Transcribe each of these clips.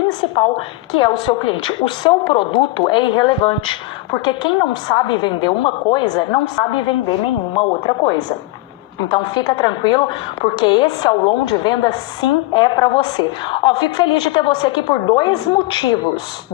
principal, que é o seu cliente. O seu produto é irrelevante, porque quem não sabe vender uma coisa, não sabe vender nenhuma outra coisa. Então fica tranquilo, porque esse aulão de venda sim é para você. Ó, fico feliz de ter você aqui por dois motivos,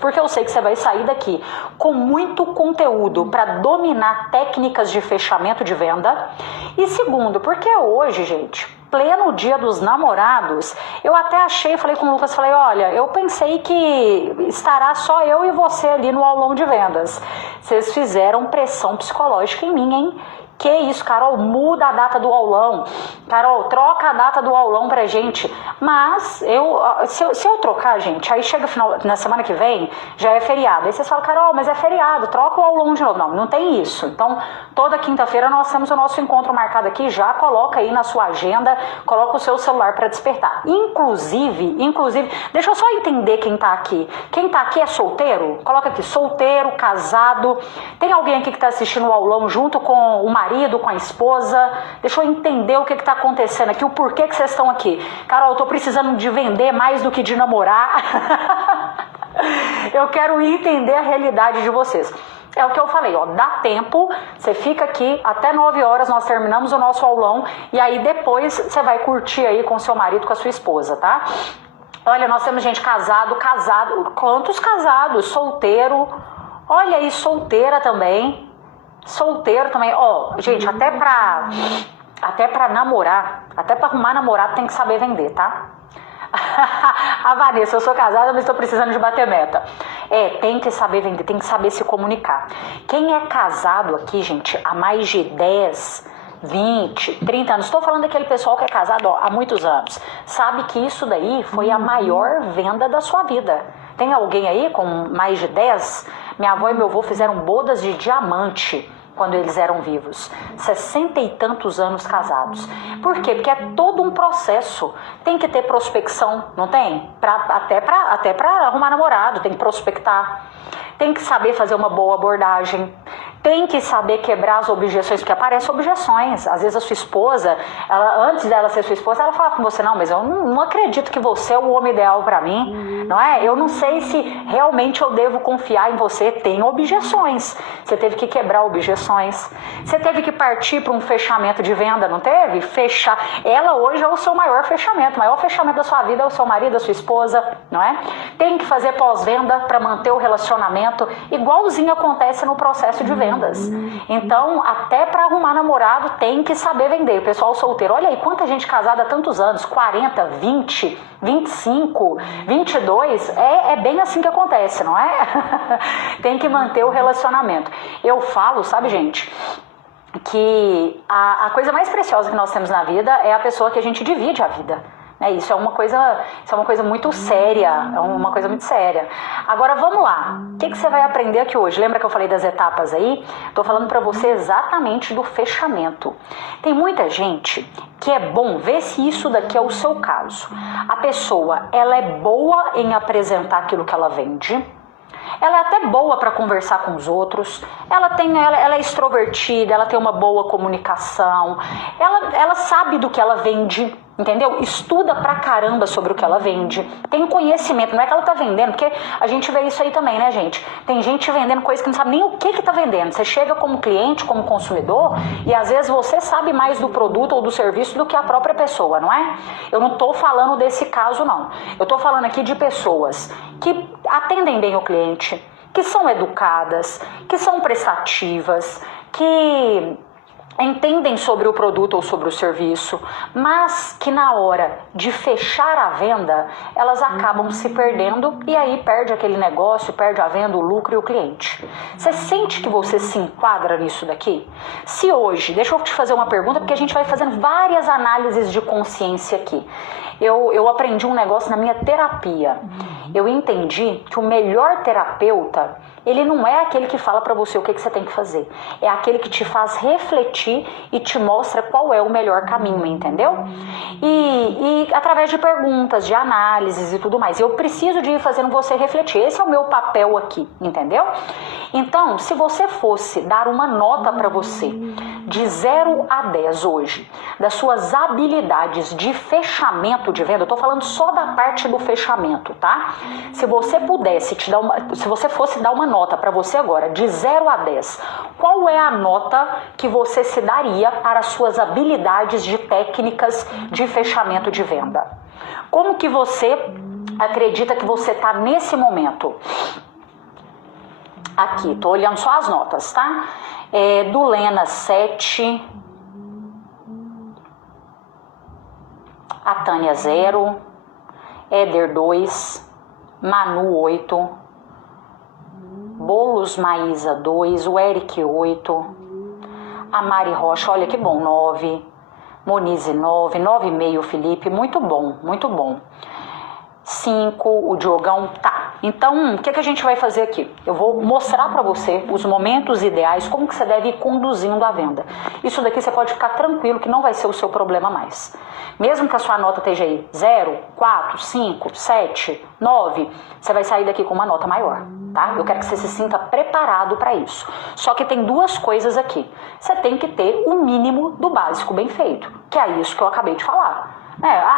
porque eu sei que você vai sair daqui com muito conteúdo para dominar técnicas de fechamento de venda. E segundo, porque hoje, gente, pleno dia dos namorados, eu até achei, falei com o Lucas, falei, olha, eu pensei que estará só eu e você ali no aulão de vendas. Vocês fizeram pressão psicológica em mim, hein? Que isso, Carol, muda a data do aulão. Carol, troca a data do aulão pra gente. Mas, se eu trocar, gente, aí chega na semana que vem, já é feriado. Aí vocês falam, Carol, mas é feriado, troca o aulão de novo. Não, não tem isso. Então, toda quinta-feira nós temos o nosso encontro marcado aqui. Já coloca aí na sua agenda, coloca o seu celular pra despertar. Inclusive, deixa eu só entender quem tá aqui. Quem tá aqui é solteiro? Coloca aqui, solteiro, casado. Tem alguém aqui que tá assistindo o aulão junto com o marido, com a esposa? Deixa eu entender o que está acontecendo aqui, o porquê que vocês estão aqui. Carol, eu tô precisando de vender mais do que de namorar. Eu quero entender a realidade de vocês. É o que eu falei, ó, dá tempo, você fica aqui até 9 horas, nós terminamos o nosso aulão, e aí depois você vai curtir aí com seu marido, com a sua esposa, tá? Olha, nós temos gente casado, quantos casados? Solteiro, olha aí, solteira também. Solteiro também, ó, gente, até pra namorar, até pra arrumar namorado tem que saber vender, tá? A Vanessa, eu sou casada, mas estou precisando de bater meta. Tem que saber vender, tem que saber se comunicar. Quem é casado aqui, gente, há mais de 10, 20, 30 anos, estou falando daquele pessoal que é casado há muitos anos, sabe que isso daí foi a maior venda da sua vida. Tem alguém aí com mais de 10? Minha avó e meu avô fizeram bodas de diamante quando eles eram vivos, 60 e tantos anos casados. Por quê? Porque é todo um processo. Tem que ter prospecção, não tem? Até pra arrumar namorado, tem que prospectar. Tem que saber fazer uma boa abordagem. Tem que saber quebrar as objeções, porque aparecem objeções. Às vezes a sua esposa, antes dela ser sua esposa, ela fala com você, não, mas eu não acredito que você é o homem ideal para mim, não é? Eu não sei se realmente eu devo confiar em você. Tem objeções. Você teve que quebrar objeções. Você teve que partir para um fechamento de venda, não teve? Fechar. Ela hoje é o seu maior fechamento. O maior fechamento da sua vida é o seu marido, a sua esposa, não é? Tem que fazer pós-venda para manter o relacionamento. Igualzinho acontece no processo de venda. Então, até para arrumar namorado tem que saber vender. O pessoal solteiro, olha aí quanta gente casada há tantos anos, 40, 20, 25, 22, é bem assim que acontece, não é? Tem que manter o relacionamento. Eu falo, sabe, gente, que a coisa mais preciosa que nós temos na vida é a pessoa que a gente divide a vida. Isso é uma coisa muito séria, Agora vamos lá, o que você vai aprender aqui hoje? Lembra que eu falei das etapas aí? Estou falando para você exatamente do fechamento. Tem muita gente que é bom, ver se isso daqui é o seu caso. A pessoa, ela é boa em apresentar aquilo que ela vende. Ela é até boa para conversar com os outros, ela é extrovertida, ela tem uma boa comunicação, ela sabe do que ela vende, entendeu? Estuda pra caramba sobre o que ela vende, tem conhecimento, não é que ela tá vendendo, porque a gente vê isso aí também, né, gente? Tem gente vendendo coisa que não sabe nem o que tá vendendo. Você chega como cliente, como consumidor, e às vezes você sabe mais do produto ou do serviço do que a própria pessoa, não é? Eu não tô falando desse caso, não. Eu tô falando aqui de pessoas que atendem bem o cliente, que são educadas, que são prestativas, que entendem sobre o produto ou sobre o serviço, mas que na hora de fechar a venda, elas acabam se perdendo e aí perde aquele negócio, perde a venda, o lucro e o cliente. Você sente que você se enquadra nisso daqui? Se hoje, deixa eu te fazer uma pergunta, porque a gente vai fazendo várias análises de consciência aqui. Eu aprendi um negócio na minha terapia. Eu entendi que o melhor terapeuta ele não é aquele que fala para você o que você tem que fazer. É aquele que te faz refletir e te mostra qual é o melhor caminho, entendeu? E através de perguntas, de análises e tudo mais. Eu preciso de ir fazendo você refletir. Esse é o meu papel aqui, entendeu? Então, se você fosse dar uma nota para você de 0 a 10 hoje, das suas habilidades de fechamento de venda, eu tô falando só da parte do fechamento, tá? Se você pudesse se você fosse dar uma nota para você agora, de 0 a 10, qual é a nota que você se daria para as suas habilidades de técnicas de fechamento de venda? Como que você acredita que você tá nesse momento? Aqui, tô olhando só as notas, tá? Do Lena 7, a Tânia 0, Éder 2, Manu 8, Bolos Maísa 2, o Eric 8, a Mari Rocha, olha que bom, 9, Monize 9, 9,5 Felipe, muito bom, muito bom. 5, o Diogão, tá. Então, o que a gente vai fazer aqui? Eu vou mostrar para você os momentos ideais, como que você deve ir conduzindo a venda. Isso daqui você pode ficar tranquilo que não vai ser o seu problema mais. Mesmo que a sua nota esteja aí 0, 4, 5, 7, 9, você vai sair daqui com uma nota maior, tá? Eu quero que você se sinta preparado para isso. Só que tem duas coisas aqui. Você tem que ter o mínimo do básico bem feito, que é isso que eu acabei de falar.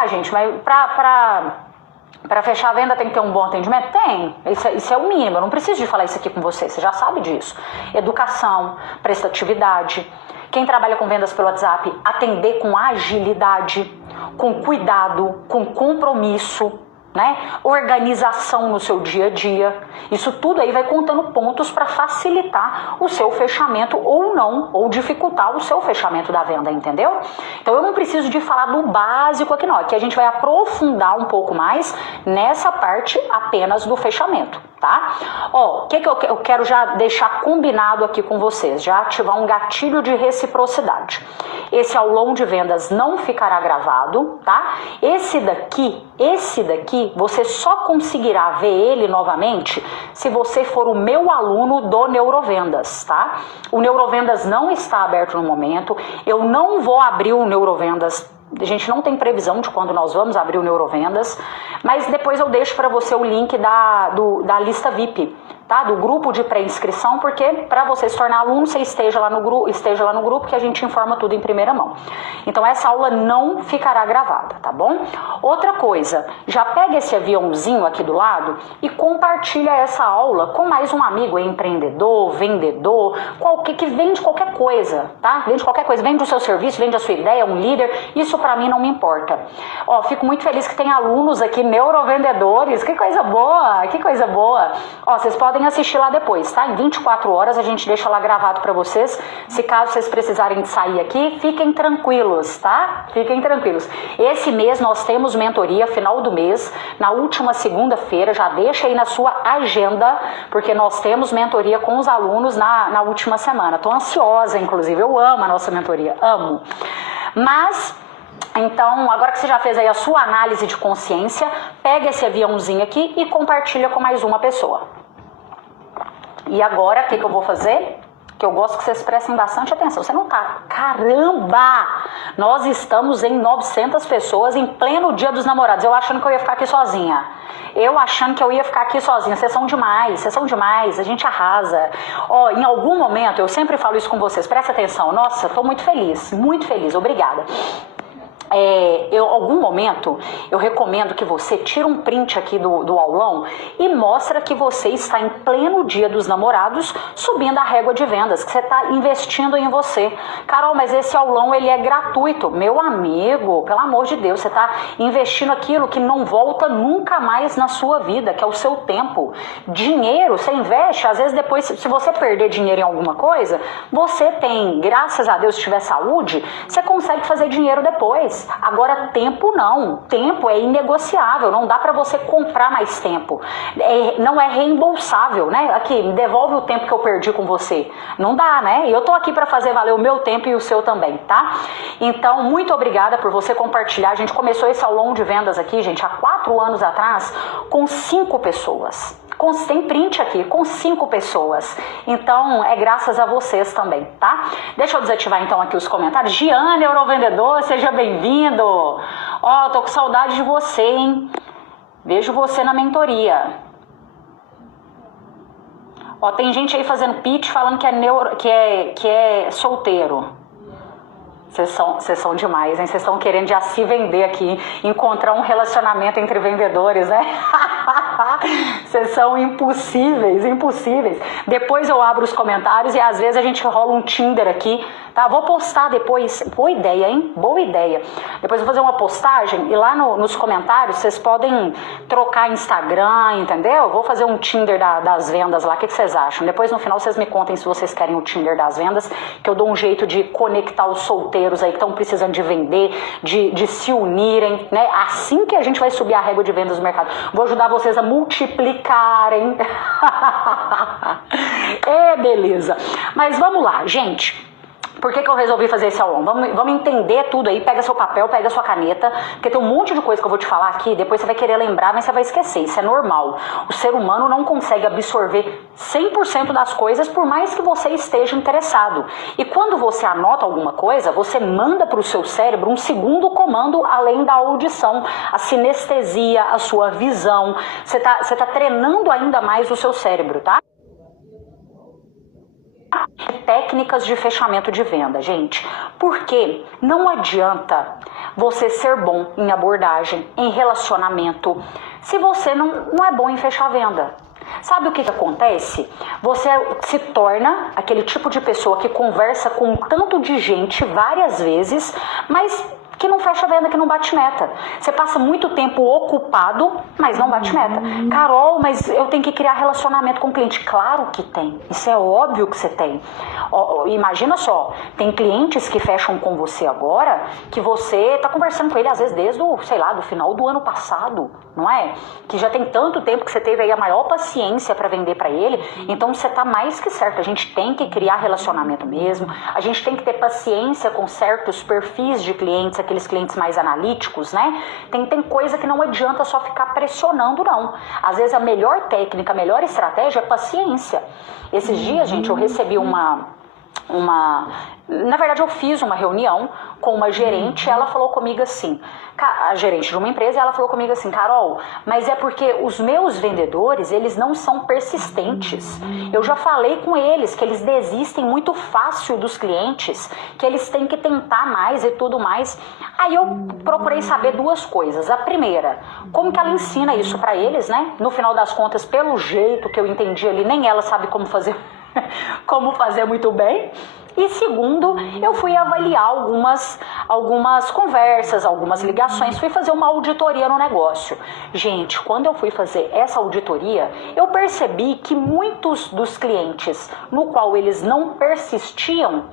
Gente, mas para fechar a venda tem que ter um bom atendimento? Tem, isso é o mínimo, eu não preciso de falar isso aqui com você já sabe disso. Educação, prestatividade, quem trabalha com vendas pelo WhatsApp, atender com agilidade, com cuidado, com compromisso, né? Organização no seu dia a dia. Isso tudo aí vai contando pontos para facilitar o seu fechamento ou não, ou dificultar o seu fechamento da venda, entendeu? Então eu não preciso de falar do básico aqui não, aqui a gente vai aprofundar um pouco mais nessa parte apenas do fechamento, tá? O que eu quero já deixar combinado aqui com vocês, já ativar um gatilho de reciprocidade. Esse aulão de vendas não ficará gravado, tá? Esse daqui, você só conseguirá ver ele novamente se você for o meu aluno do Neurovendas, tá? O Neurovendas não está aberto no momento, eu não vou abrir o Neurovendas, a gente não tem previsão de quando nós vamos abrir o Neurovendas, mas depois eu deixo para você o link da lista VIP, tá? Do grupo de pré-inscrição, porque para você se tornar aluno, você esteja lá no grupo que a gente informa tudo em primeira mão. Então essa aula não ficará gravada, tá bom? Outra coisa, já pega esse aviãozinho aqui do lado e compartilha essa aula com mais um amigo empreendedor, vendedor, que vende qualquer coisa, tá? Vende qualquer coisa, vende o seu serviço, vende a sua ideia, um líder, isso para mim não me importa. Fico muito feliz que tem alunos aqui, neurovendedores, que coisa boa, que coisa boa. Vocês podem assistir lá depois, tá? Em 24 horas a gente deixa lá gravado para vocês. Se caso vocês precisarem de sair aqui, fiquem tranquilos, tá? Fiquem tranquilos. Esse mês nós temos mentoria, final do mês, na última segunda-feira, já deixa aí na sua agenda, porque nós temos mentoria com os alunos na última semana. Tô ansiosa, inclusive, eu amo a nossa mentoria, amo. Mas então, agora que você já fez aí a sua análise de consciência, pega esse aviãozinho aqui e compartilha com mais uma pessoa. E agora, o que eu vou fazer? Que eu gosto que vocês prestem bastante atenção. Você não tá... Caramba! Nós estamos em 900 pessoas em pleno Dia dos Namorados. Eu achando que eu ia ficar aqui sozinha. Vocês são demais, a gente arrasa. Em algum momento, eu sempre falo isso com vocês, presta atenção. Nossa, tô muito feliz, obrigada. Algum momento eu recomendo que você tire um print aqui do aulão e mostra que você está em pleno Dia dos Namorados subindo a régua de vendas, que você está investindo em você. Carol, mas esse aulão ele é gratuito. Meu amigo, pelo amor de Deus, você está investindo aquilo que não volta nunca mais na sua vida, que é o seu tempo. Dinheiro, você investe, às vezes depois, se você perder dinheiro em alguma coisa, você tem, graças a Deus, se tiver saúde, você consegue fazer dinheiro depois. Agora tempo não, tempo é inegociável, não dá para você comprar mais tempo, não é reembolsável, né? Aqui, me devolve o tempo que eu perdi com você, não dá, né? E eu tô aqui para fazer valer o meu tempo e o seu também, tá? Então, muito obrigada por você compartilhar. A gente começou esse aulão de vendas aqui, gente, há 4 anos atrás, com 5 pessoas. Tem print aqui com 5 pessoas. Então, é graças a vocês também, tá? Deixa eu desativar então aqui os comentários. Giane, Eurovendedor, seja bem-vindo. Ó, tô com saudade de você, hein? Vejo você na mentoria. Ó, tem gente aí fazendo pitch falando que é solteiro. Vocês são demais, hein? Vocês estão querendo já se vender aqui, encontrar um relacionamento entre vendedores, né? Vocês são impossíveis. Depois eu abro os comentários e às vezes a gente rola um Tinder aqui, tá? Vou postar depois. Boa ideia, hein? Boa ideia. Depois eu vou fazer uma postagem e lá nos comentários vocês podem trocar Instagram, entendeu? Vou fazer um Tinder das vendas lá. O que vocês acham? Depois no final vocês me contem se vocês querem o Tinder das vendas, que eu dou um jeito de conectar os solteiros aí que estão precisando de vender, de se unirem, né? Assim que a gente vai subir a régua de vendas no mercado. Vou ajudar vocês a multiplicarem. Beleza. Mas vamos lá, gente. Por que eu resolvi fazer esse aulão? Vamos entender tudo aí. Pega seu papel, pega sua caneta, porque tem um monte de coisa que eu vou te falar aqui, depois você vai querer lembrar, mas você vai esquecer. Isso é normal. O ser humano não consegue absorver 100% das coisas, por mais que você esteja interessado. E quando você anota alguma coisa, você manda para o seu cérebro um segundo comando além da audição, a sinestesia, a sua visão. Você tá treinando ainda mais o seu cérebro, tá? Técnicas de fechamento de venda, gente. Porque não adianta você ser bom em abordagem, em relacionamento, se você não é bom em fechar venda. Sabe o que acontece? Você se torna aquele tipo de pessoa que conversa com um tanto de gente várias vezes, mas que não fecha a venda, que não bate meta. Você passa muito tempo ocupado, mas não bate meta. Carol, mas eu tenho que criar relacionamento com o cliente. Claro que tem. Isso é óbvio que você tem. Imagina só, tem clientes que fecham com você agora, que você está conversando com ele, às vezes, desde do final do ano passado, não é? Que já tem tanto tempo que você teve aí a maior paciência para vender para ele. Então, você está mais que certo. A gente tem que criar relacionamento mesmo. A gente tem que ter paciência com certos perfis de clientes, aqueles clientes mais analíticos, né? Tem coisa que não adianta só ficar pressionando, não. Às vezes a melhor técnica, a melhor estratégia é paciência. Esses dias, gente, eu recebi na verdade, eu fiz uma reunião com uma gerente, ela falou comigo assim, a gerente de uma empresa, ela falou comigo assim, Carol, mas é porque os meus vendedores, eles não são persistentes. Eu já falei com eles que eles desistem muito fácil dos clientes, que eles têm que tentar mais e tudo mais. Aí eu procurei saber duas coisas. A primeira, como que ela ensina isso pra eles, né? No final das contas, pelo jeito que eu entendi ali, nem ela sabe como fazer muito bem. E segundo, eu fui avaliar algumas conversas, algumas ligações, fui fazer uma auditoria no negócio. Gente, quando eu fui fazer essa auditoria, eu percebi que muitos dos clientes no qual eles não persistiam,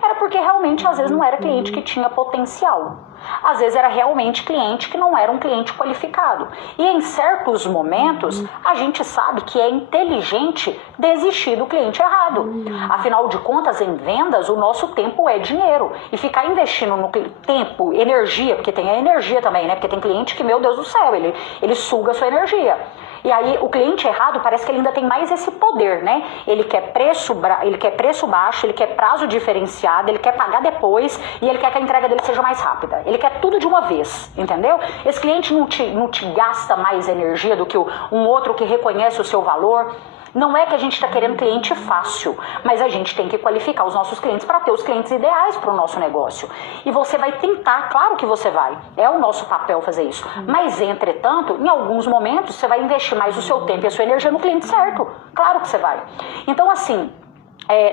era porque realmente às vezes não era cliente que tinha potencial. Às vezes era realmente cliente que não era um cliente qualificado. E em certos momentos, a gente sabe que é inteligente desistir do cliente errado. Afinal de contas, em vendas, o nosso tempo é dinheiro. E ficar investindo no tempo, energia, porque tem a energia também, né? Porque tem cliente que, meu Deus do céu, ele suga a sua energia. E aí o cliente errado parece que ele ainda tem mais esse poder, né? Ele quer preço baixo, ele quer prazo diferenciado, ele quer pagar depois e ele quer que a entrega dele seja mais rápida. Ele quer tudo de uma vez, entendeu? Esse cliente não te gasta mais energia do que um outro que reconhece o seu valor. Não é que a gente está querendo cliente fácil, mas a gente tem que qualificar os nossos clientes para ter os clientes ideais para o nosso negócio. E você vai tentar, claro que você vai, é o nosso papel fazer isso. Mas, entretanto, em alguns momentos, você vai investir mais o seu tempo e a sua energia no cliente certo. Claro que você vai. Então, assim,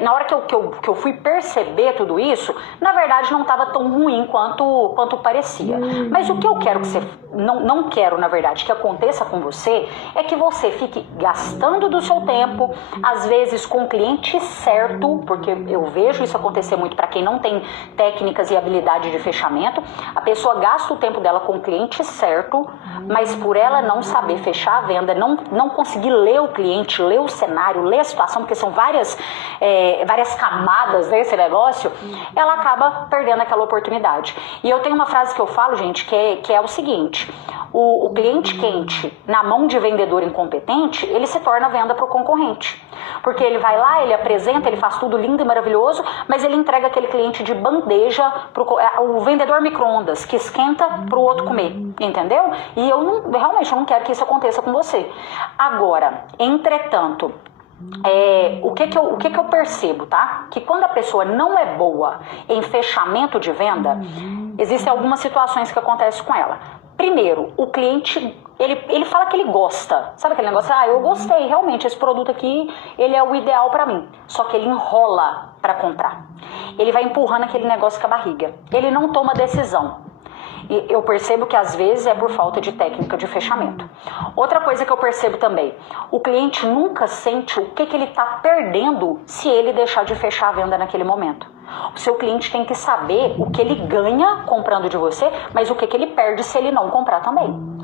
na hora que eu fui perceber tudo isso, na verdade não estava tão ruim quanto parecia. Mas o que eu quero que você, não quero na verdade que aconteça com você, é que você fique gastando do seu tempo, às vezes com o cliente certo, porque eu vejo isso acontecer muito para quem não tem técnicas e habilidade de fechamento. A pessoa gasta o tempo dela com o cliente certo, mas por ela não saber fechar a venda, não conseguir ler o cliente, ler o cenário, ler a situação, porque são várias várias camadas desse negócio, ela acaba perdendo aquela oportunidade. E eu tenho uma frase que eu falo, gente, que é o seguinte: o cliente quente na mão de vendedor incompetente, ele se torna venda para o concorrente. Porque ele vai lá, ele apresenta, ele faz tudo lindo e maravilhoso, mas ele entrega aquele cliente de bandeja o vendedor micro-ondas, que esquenta para o outro comer, entendeu? E realmente eu não quero que isso aconteça com você. Agora, entretanto, o que eu percebo, tá? Que quando a pessoa não é boa em fechamento de venda, existem algumas situações que acontecem com ela. Primeiro, o cliente, ele fala que ele gosta. Sabe aquele negócio? Eu gostei, realmente, esse produto aqui, ele é o ideal pra mim. Só que ele enrola pra comprar. Ele vai empurrando aquele negócio com a barriga. Ele não toma decisão. E eu percebo que às vezes é por falta de técnica de fechamento. Outra coisa que eu percebo também, o cliente nunca sente o que ele está perdendo se ele deixar de fechar a venda naquele momento. O seu cliente tem que saber o que ele ganha comprando de você, mas o que ele perde se ele não comprar também.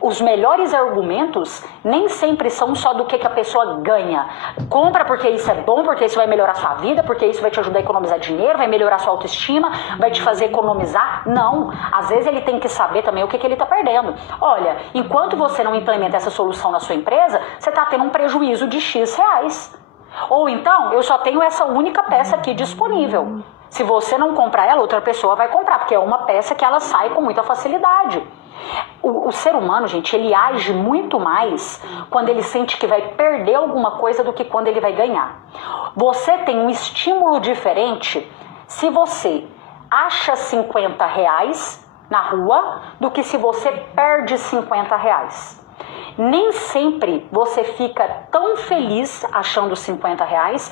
Os melhores argumentos nem sempre são só do que a pessoa ganha. Compra porque isso é bom, porque isso vai melhorar a sua vida, porque isso vai te ajudar a economizar dinheiro, vai melhorar a sua autoestima, vai te fazer economizar. Não, às vezes ele tem que saber também o que ele está perdendo. Olha, enquanto você não implementa essa solução na sua empresa, você está tendo um prejuízo de X reais. Ou então, eu só tenho essa única peça aqui disponível. Se você não comprar ela, outra pessoa vai comprar, porque é uma peça que ela sai com muita facilidade. O ser humano, gente, ele age muito mais quando ele sente que vai perder alguma coisa do que quando ele vai ganhar. Você tem um estímulo diferente se você acha 50 reais na rua do que se você perde 50 reais. Nem sempre você fica tão feliz achando 50 reais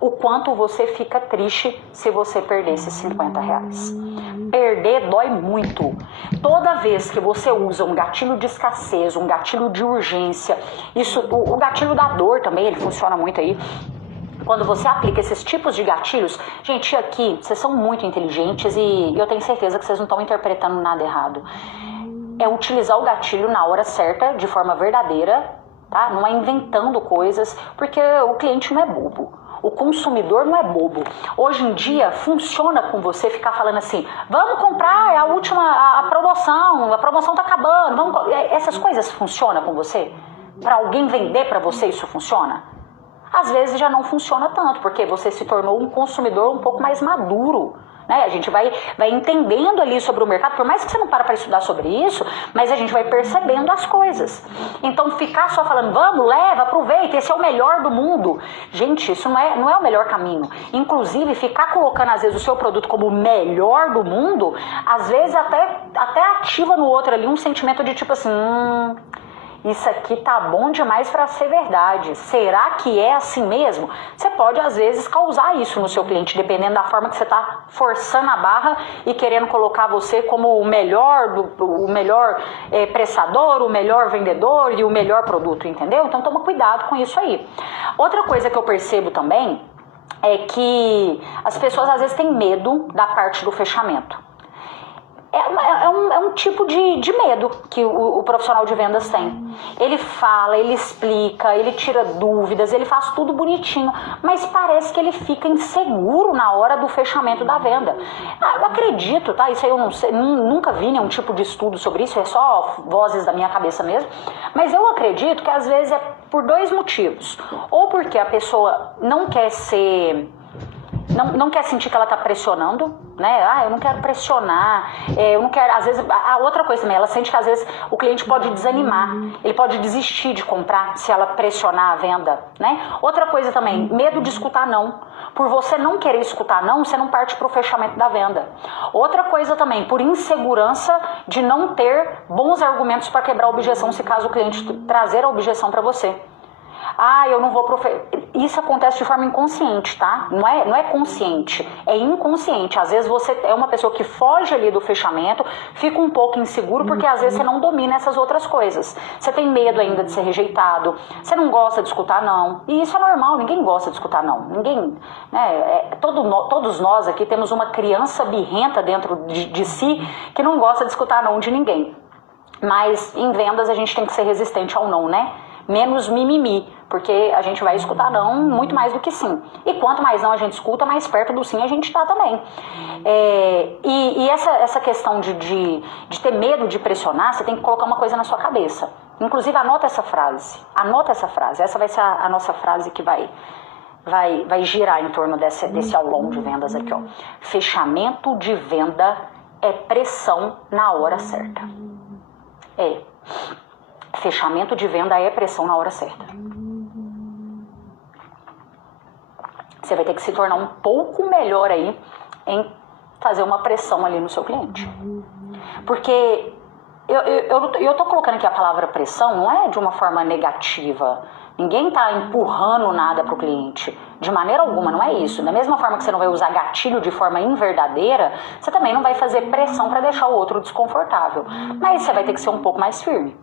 o quanto você fica triste se você perder esses 50 reais. Perder dói muito. Toda vez que você usa um gatilho de escassez, um gatilho de urgência, o gatilho da dor também, ele funciona muito aí. Quando você aplica esses tipos de gatilhos, gente, aqui, vocês são muito inteligentes e eu tenho certeza que vocês não estão interpretando nada errado. É utilizar o gatilho na hora certa, de forma verdadeira, tá? Não é inventando coisas, porque o cliente não é bobo. O consumidor não é bobo. Hoje em dia, funciona com você ficar falando assim, vamos comprar a última, a promoção tá acabando. Essas coisas funcionam com você? Para alguém vender para você, isso funciona? Às vezes já não funciona tanto, porque você se tornou um consumidor um pouco mais maduro. Né? A gente vai entendendo ali sobre o mercado, por mais que você não para estudar sobre isso, mas a gente vai percebendo as coisas. Então ficar só falando, vamos, leva, aproveita, esse é o melhor do mundo. Gente, isso não é o melhor caminho. Inclusive, ficar colocando às vezes o seu produto como o melhor do mundo, às vezes até ativa no outro ali um sentimento de tipo assim, isso aqui tá bom demais para ser verdade. Será que é assim mesmo? Você pode, às vezes, causar isso no seu cliente, dependendo da forma que você tá forçando a barra e querendo colocar você como o melhor prestador, o melhor vendedor e o melhor produto, entendeu? Então toma cuidado com isso aí. Outra coisa que eu percebo também é que as pessoas, às vezes, têm medo da parte do fechamento. É um tipo de medo que o profissional de vendas tem. Ele fala, ele explica, ele tira dúvidas, ele faz tudo bonitinho, mas parece que ele fica inseguro na hora do fechamento da venda. Eu acredito, tá? Isso aí eu não sei, nunca vi nenhum tipo de estudo sobre isso, é só vozes da minha cabeça mesmo, mas eu acredito que às vezes é por dois motivos. Ou porque a pessoa não quer sentir que ela está pressionando, né? Eu não quero pressionar, eu não quero, às vezes, a outra coisa também, ela sente que às vezes o cliente pode desanimar, ele pode desistir de comprar se ela pressionar a venda, né? Outra coisa também, medo de escutar não. Por você não querer escutar não, você não parte para o fechamento da venda. Outra coisa também, por insegurança de não ter bons argumentos para quebrar a objeção, se caso o cliente trazer a objeção para você. Eu não vou Isso acontece de forma inconsciente, tá? Não é consciente, é inconsciente. Às vezes você é uma pessoa que foge ali do fechamento, fica um pouco inseguro porque às vezes você não domina essas outras coisas. Você tem medo ainda de ser rejeitado, você não gosta de escutar não. E isso é normal, ninguém gosta de escutar não. Ninguém, né? Todos nós aqui temos uma criança birrenta dentro de si que não gosta de escutar não de ninguém. Mas em vendas a gente tem que ser resistente ao não, né? menos mimimi, porque a gente vai escutar não muito mais do que sim. E quanto mais não a gente escuta, mais perto do sim a gente está também. E essa questão de ter medo de pressionar, você tem que colocar uma coisa na sua cabeça. Inclusive, anota essa frase. Essa vai ser a nossa frase que vai girar em torno desse aulão de vendas aqui, ó. Fechamento de venda é pressão na hora certa. Fechamento de venda é pressão na hora certa. Você vai ter que se tornar um pouco melhor aí em fazer uma pressão ali no seu cliente. Porque eu tô colocando aqui a palavra pressão, não é de uma forma negativa. Ninguém tá empurrando nada pro cliente. De maneira alguma, não é isso. Da mesma forma que você não vai usar gatilho de forma inverdadeira, você também não vai fazer pressão para deixar o outro desconfortável. Mas você vai ter que ser um pouco mais firme.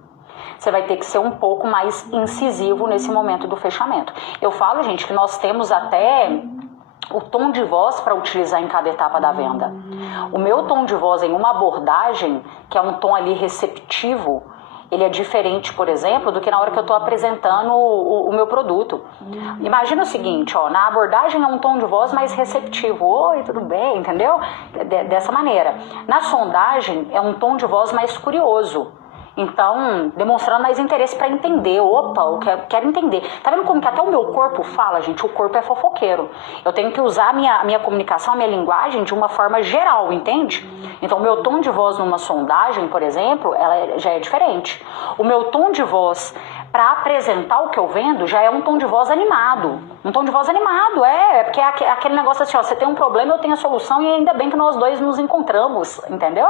Você vai ter que ser um pouco mais incisivo nesse momento do fechamento. Eu falo, gente, que nós temos até o tom de voz para utilizar em cada etapa da venda. O meu tom de voz em uma abordagem, que é um tom ali receptivo, ele é diferente, por exemplo, do que na hora que eu estou apresentando o meu produto. Imagina o seguinte, ó, na abordagem é um tom de voz mais receptivo. Oi, tudo bem, entendeu? Dessa maneira. Na sondagem é um tom de voz mais curioso. Então, demonstrando mais interesse para entender. Opa, eu quero entender. Tá vendo como que até o meu corpo fala, gente? O corpo é fofoqueiro. Eu tenho que usar a minha comunicação, a minha linguagem de uma forma geral, entende? Então, o meu tom de voz numa sondagem, por exemplo, ela já é diferente. O meu tom de voz para apresentar o que eu vendo já é um tom de voz animado. Um tom de voz animado, porque é aquele negócio assim, ó, você tem um problema, eu tenho a solução e ainda bem que nós dois nos encontramos, entendeu?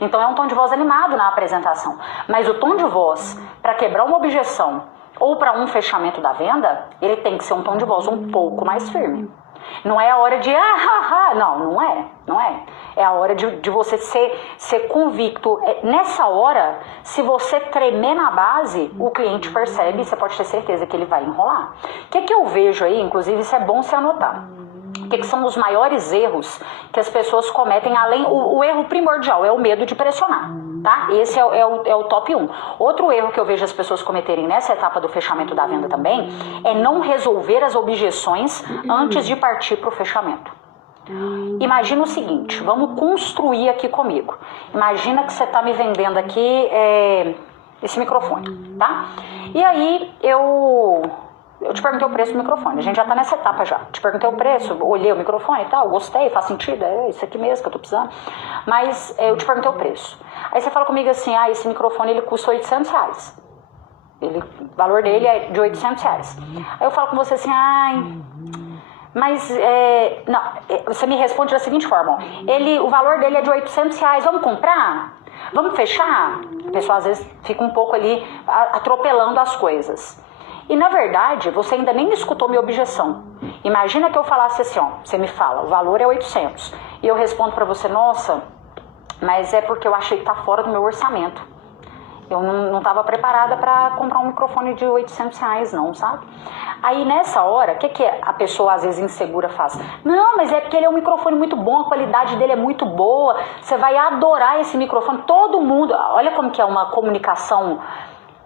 Então é um tom de voz animado na apresentação. Mas o tom de voz para quebrar uma objeção ou para um fechamento da venda, ele tem que ser um tom de voz um pouco mais firme. Não é a hora de não é. É a hora de você ser convicto. Nessa hora, se você tremer na base, o cliente percebe e você pode ter certeza que ele vai enrolar. O que eu vejo aí, inclusive isso é bom se anotar. O que são os maiores erros que as pessoas cometem, além o erro primordial é o medo de pressionar, tá? Esse é o top 1. Outro erro que eu vejo as pessoas cometerem nessa etapa do fechamento da venda também é não resolver as objeções antes de partir para o fechamento. Imagina o seguinte, vamos construir aqui comigo. Imagina que você está me vendendo aqui esse microfone, tá? E aí eu te perguntei o preço do microfone, a gente já tá nessa etapa já. Te perguntei o preço, olhei o microfone e tal, gostei, faz sentido, é isso aqui mesmo que eu tô precisando. Mas eu te perguntei o preço. Aí você fala comigo assim, esse microfone ele custa R$800. O valor dele é de R$800. Aí eu falo com você assim, mas não, você me responde da seguinte forma, o valor dele é de R$800, vamos comprar? Vamos fechar? A pessoa às vezes fica um pouco ali atropelando as coisas. E na verdade, você ainda nem escutou minha objeção. Imagina que eu falasse assim, ó, você me fala, o valor é 800. E eu respondo pra você, nossa, mas é porque eu achei que tá fora do meu orçamento. Eu não estava preparada para comprar um microfone de R$800 não, sabe? Aí nessa hora, o que a pessoa às vezes insegura faz? Não, mas é porque ele é um microfone muito bom, a qualidade dele é muito boa, você vai adorar esse microfone. Todo mundo, olha como que é uma comunicação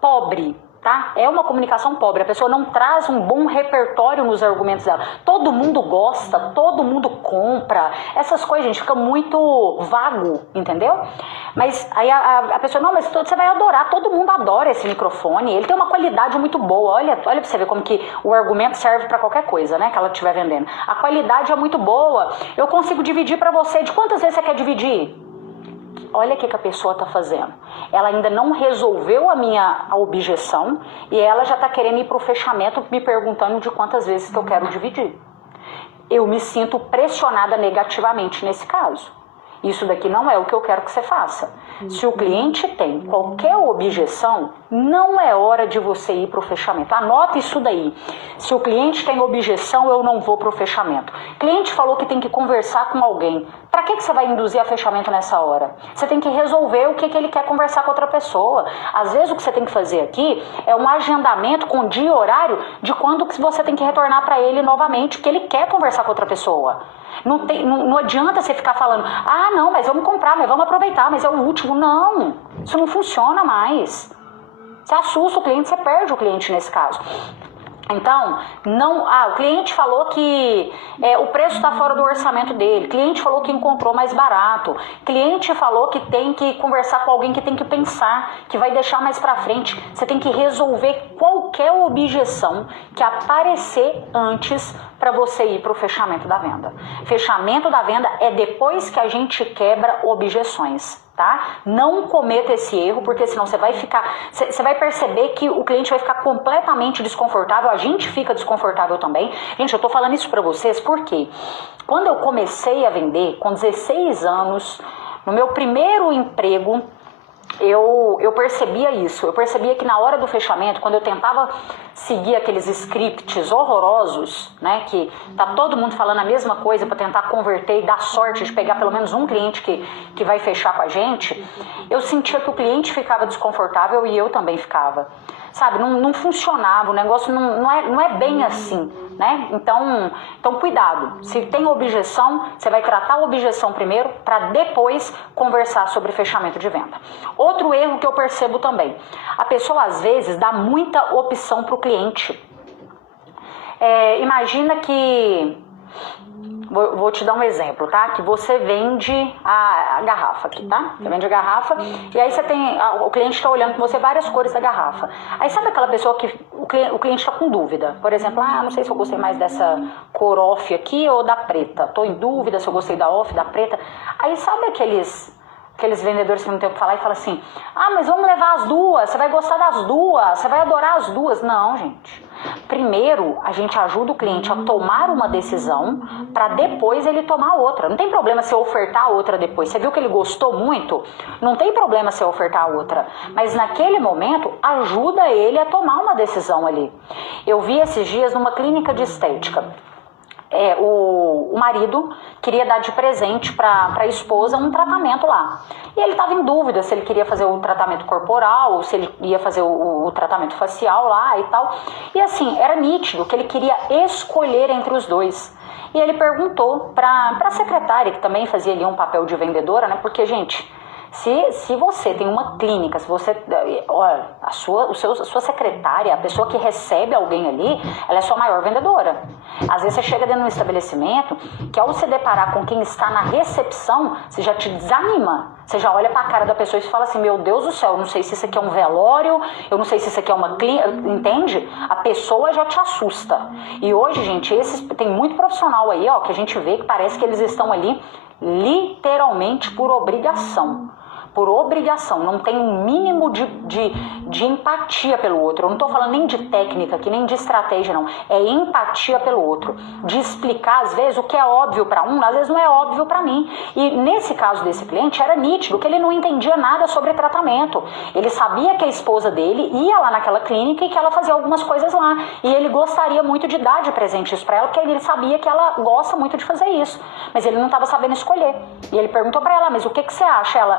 pobre, tá? É uma comunicação pobre, a pessoa não traz um bom repertório nos argumentos dela. Todo mundo gosta, todo mundo compra, essas coisas, gente, fica muito vago, entendeu? Mas aí a pessoa, não, mas você vai adorar, todo mundo adora esse microfone, ele tem uma qualidade muito boa, olha pra você ver como que o argumento serve pra qualquer coisa, né, que ela estiver vendendo. A qualidade é muito boa, eu consigo dividir pra você, de quantas vezes você quer dividir? Olha o que a pessoa está fazendo. Ela ainda não resolveu a objeção e ela já está querendo ir para o fechamento me perguntando de quantas vezes que eu quero dividir. Eu me sinto pressionada negativamente nesse caso. Isso daqui não é o que eu quero que você faça. Se o cliente tem qualquer objeção, não é hora de você ir para o fechamento. Anota isso daí. Se o cliente tem objeção, eu não vou para o fechamento. O cliente falou que tem que conversar com alguém. Para que você vai induzir a fechamento nessa hora? Você tem que resolver o que ele quer conversar com outra pessoa. Às vezes o que você tem que fazer aqui é um agendamento com dia e horário de quando que você tem que retornar para ele novamente, porque ele quer conversar com outra pessoa. Não adianta você ficar falando, não, mas vamos comprar, mas vamos aproveitar, mas é o último. Não, isso não funciona mais. Você assusta o cliente, você perde o cliente nesse caso. Então, o cliente falou que o preço está fora do orçamento dele, cliente falou que encontrou mais barato, cliente falou que tem que conversar com alguém que tem que pensar, que vai deixar mais para frente. Você tem que resolver qualquer objeção que aparecer antes para você ir para o fechamento da venda. Fechamento da venda é depois que a gente quebra objeções. Tá? Não cometa esse erro, porque senão você vai perceber que o cliente vai ficar completamente desconfortável, a gente fica desconfortável também. Gente, eu tô falando isso pra vocês porque quando eu comecei a vender, com 16 anos, no meu primeiro emprego, eu percebia isso. Eu percebia que na hora do fechamento, quando eu tentava seguir aqueles scripts horrorosos, né, que tá todo mundo falando a mesma coisa para tentar converter e dar sorte de pegar pelo menos um cliente que vai fechar com a gente, eu sentia que o cliente ficava desconfortável e eu também ficava. Sabe, não funcionava, o negócio não é bem assim, né? Então cuidado. Se tem objeção, você vai tratar a objeção primeiro para depois conversar sobre fechamento de venda. Outro erro que eu percebo também, a pessoa às vezes dá muita opção para o cliente. Imagina que... Vou te dar um exemplo, tá? Que você vende a garrafa aqui, tá? Você vende a garrafa e aí você tem... O cliente está olhando com você várias cores da garrafa. Aí sabe aquela pessoa que o cliente está com dúvida? Por exemplo, não sei se eu gostei mais dessa cor off aqui ou da preta. Tô em dúvida se eu gostei da off, da preta. Aí sabe aqueles vendedores que não tem o que falar e falam assim, mas vamos levar as duas, você vai gostar das duas, você vai adorar as duas. Não, gente. Primeiro, a gente ajuda o cliente a tomar uma decisão para depois ele tomar outra. Não tem problema se eu ofertar outra depois. Você viu que ele gostou muito? Não tem problema se eu ofertar outra. Mas naquele momento, ajuda ele a tomar uma decisão ali. Eu vi esses dias numa clínica de estética. O marido queria dar de presente para a esposa um tratamento lá. E ele estava em dúvida se ele queria fazer o tratamento corporal ou se ele ia fazer o tratamento facial lá e tal. E assim, era nítido que ele queria escolher entre os dois. E ele perguntou para a secretária, que também fazia ali um papel de vendedora, né? Porque, gente... Se você tem uma clínica, se você, olha, a sua secretária, a pessoa que recebe alguém ali, ela é sua maior vendedora. Às vezes você chega dentro de um estabelecimento que ao se deparar com quem está na recepção, você já te desanima. Você já olha para a cara da pessoa e fala assim, meu Deus do céu, eu não sei se isso aqui é um velório, eu não sei se isso aqui é uma clínica, entende? A pessoa já te assusta. E hoje, gente, tem muito profissional aí, que a gente vê que parece que eles estão ali literalmente por obrigação. Por obrigação, não tem um mínimo de empatia pelo outro. Eu não estou falando nem de técnica aqui, nem de estratégia, não. É empatia pelo outro. De explicar, às vezes, o que é óbvio para um, às vezes não é óbvio para mim. E nesse caso desse cliente, era nítido que ele não entendia nada sobre tratamento. Ele sabia que a esposa dele ia lá naquela clínica e que ela fazia algumas coisas lá. E ele gostaria muito de dar de presente isso para ela, porque ele sabia que ela gosta muito de fazer isso. Mas ele não estava sabendo escolher. E ele perguntou para ela, mas o que você acha? Ela...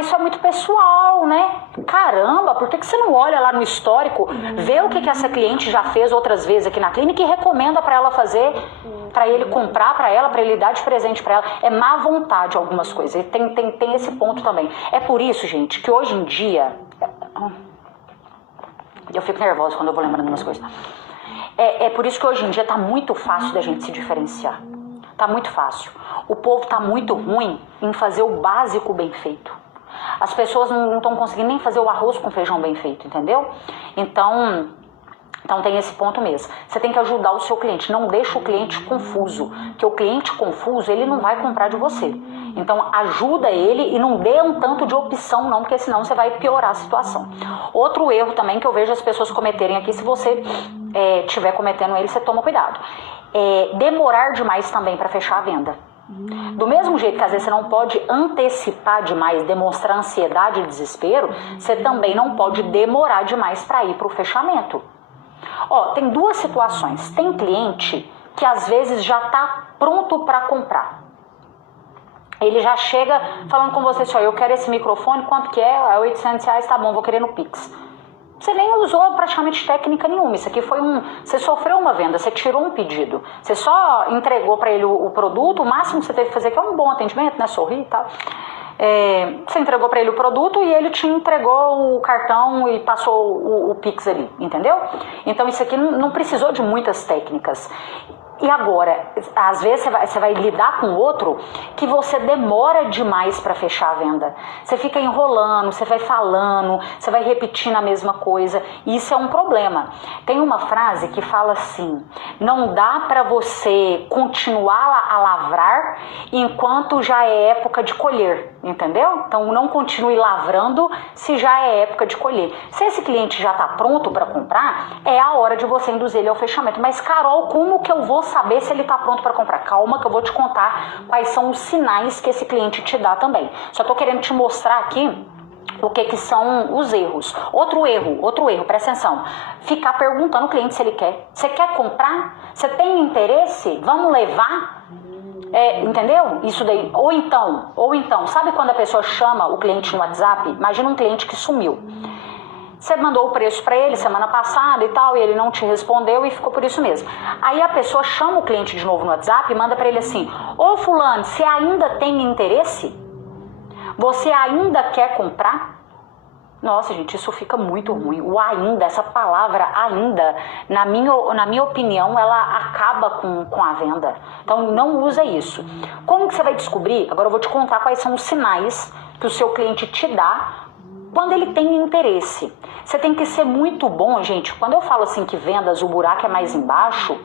isso é muito pessoal, né? Caramba, por que você não olha lá no histórico, vê o que essa cliente já fez outras vezes aqui na clínica e recomenda para ela fazer, para ele comprar para ela, para ele dar de presente para ela? É má vontade algumas coisas, tem esse ponto também. É por isso, gente, que hoje em dia... Eu fico nervosa quando eu vou lembrando umas coisas. É por isso que hoje em dia tá muito fácil da gente se diferenciar. Tá muito fácil. O povo tá muito ruim em fazer o básico bem feito. As pessoas não estão conseguindo nem fazer o arroz com feijão bem feito, entendeu? Então tem esse ponto mesmo. Você tem que ajudar o seu cliente. Não deixa o cliente confuso. Porque o cliente confuso, ele não vai comprar de você. Então ajuda ele e não dê um tanto de opção não, porque senão você vai piorar a situação. Outro erro também que eu vejo as pessoas cometerem aqui, se você estiver cometendo ele, você toma cuidado. Demorar demais também para fechar a venda. Do mesmo jeito que às vezes você não pode antecipar demais, demonstrar ansiedade e desespero, você também não pode demorar demais para ir para o fechamento. Tem duas situações. Tem cliente que às vezes já está pronto para comprar. Ele já chega falando com você, eu quero esse microfone, quanto que é? É R$800, tá bom, vou querer no Pix. Você nem usou praticamente técnica nenhuma. Isso aqui foi você sofreu uma venda, você tirou um pedido. Você só entregou para ele o produto, o máximo que você teve que fazer, que é um bom atendimento, né? Sorrir e tal. Você entregou para ele o produto e ele te entregou o cartão e passou o Pix ali, entendeu? Então isso aqui não precisou de muitas técnicas. E agora, às vezes você vai lidar com outro que você demora demais para fechar a venda. Você fica enrolando, você vai falando, você vai repetindo a mesma coisa. E isso é um problema. Tem uma frase que fala assim: não dá para você continuar a lavrar enquanto já é época de colher, entendeu? Então não continue lavrando se já é época de colher. Se esse cliente já está pronto para comprar, é a hora de você induzir ele ao fechamento. Mas Carol, como que eu vou saber se ele está pronto para comprar? Calma que eu vou te contar quais são os sinais que esse cliente te dá também. Só estou querendo te mostrar aqui o que são os erros. Outro erro, presta atenção. Ficar perguntando ao cliente se ele quer. Você quer comprar? Você tem interesse? Vamos levar? Entendeu? Isso daí. Ou então, sabe quando a pessoa chama o cliente no WhatsApp? Imagina um cliente que sumiu. Você mandou o preço para ele semana passada e tal, e ele não te respondeu e ficou por isso mesmo. Aí a pessoa chama o cliente de novo no WhatsApp e manda para ele assim: ô fulano, você ainda tem interesse? Você ainda quer comprar? Nossa, gente, isso fica muito ruim. O ainda, essa palavra ainda, na minha opinião, ela acaba com a venda. Então não usa isso. Como que você vai descobrir? Agora eu vou te contar quais são os sinais que o seu cliente te dá quando ele tem interesse. Você tem que ser muito bom, gente. Quando eu falo assim que vendas, o buraco é mais embaixo,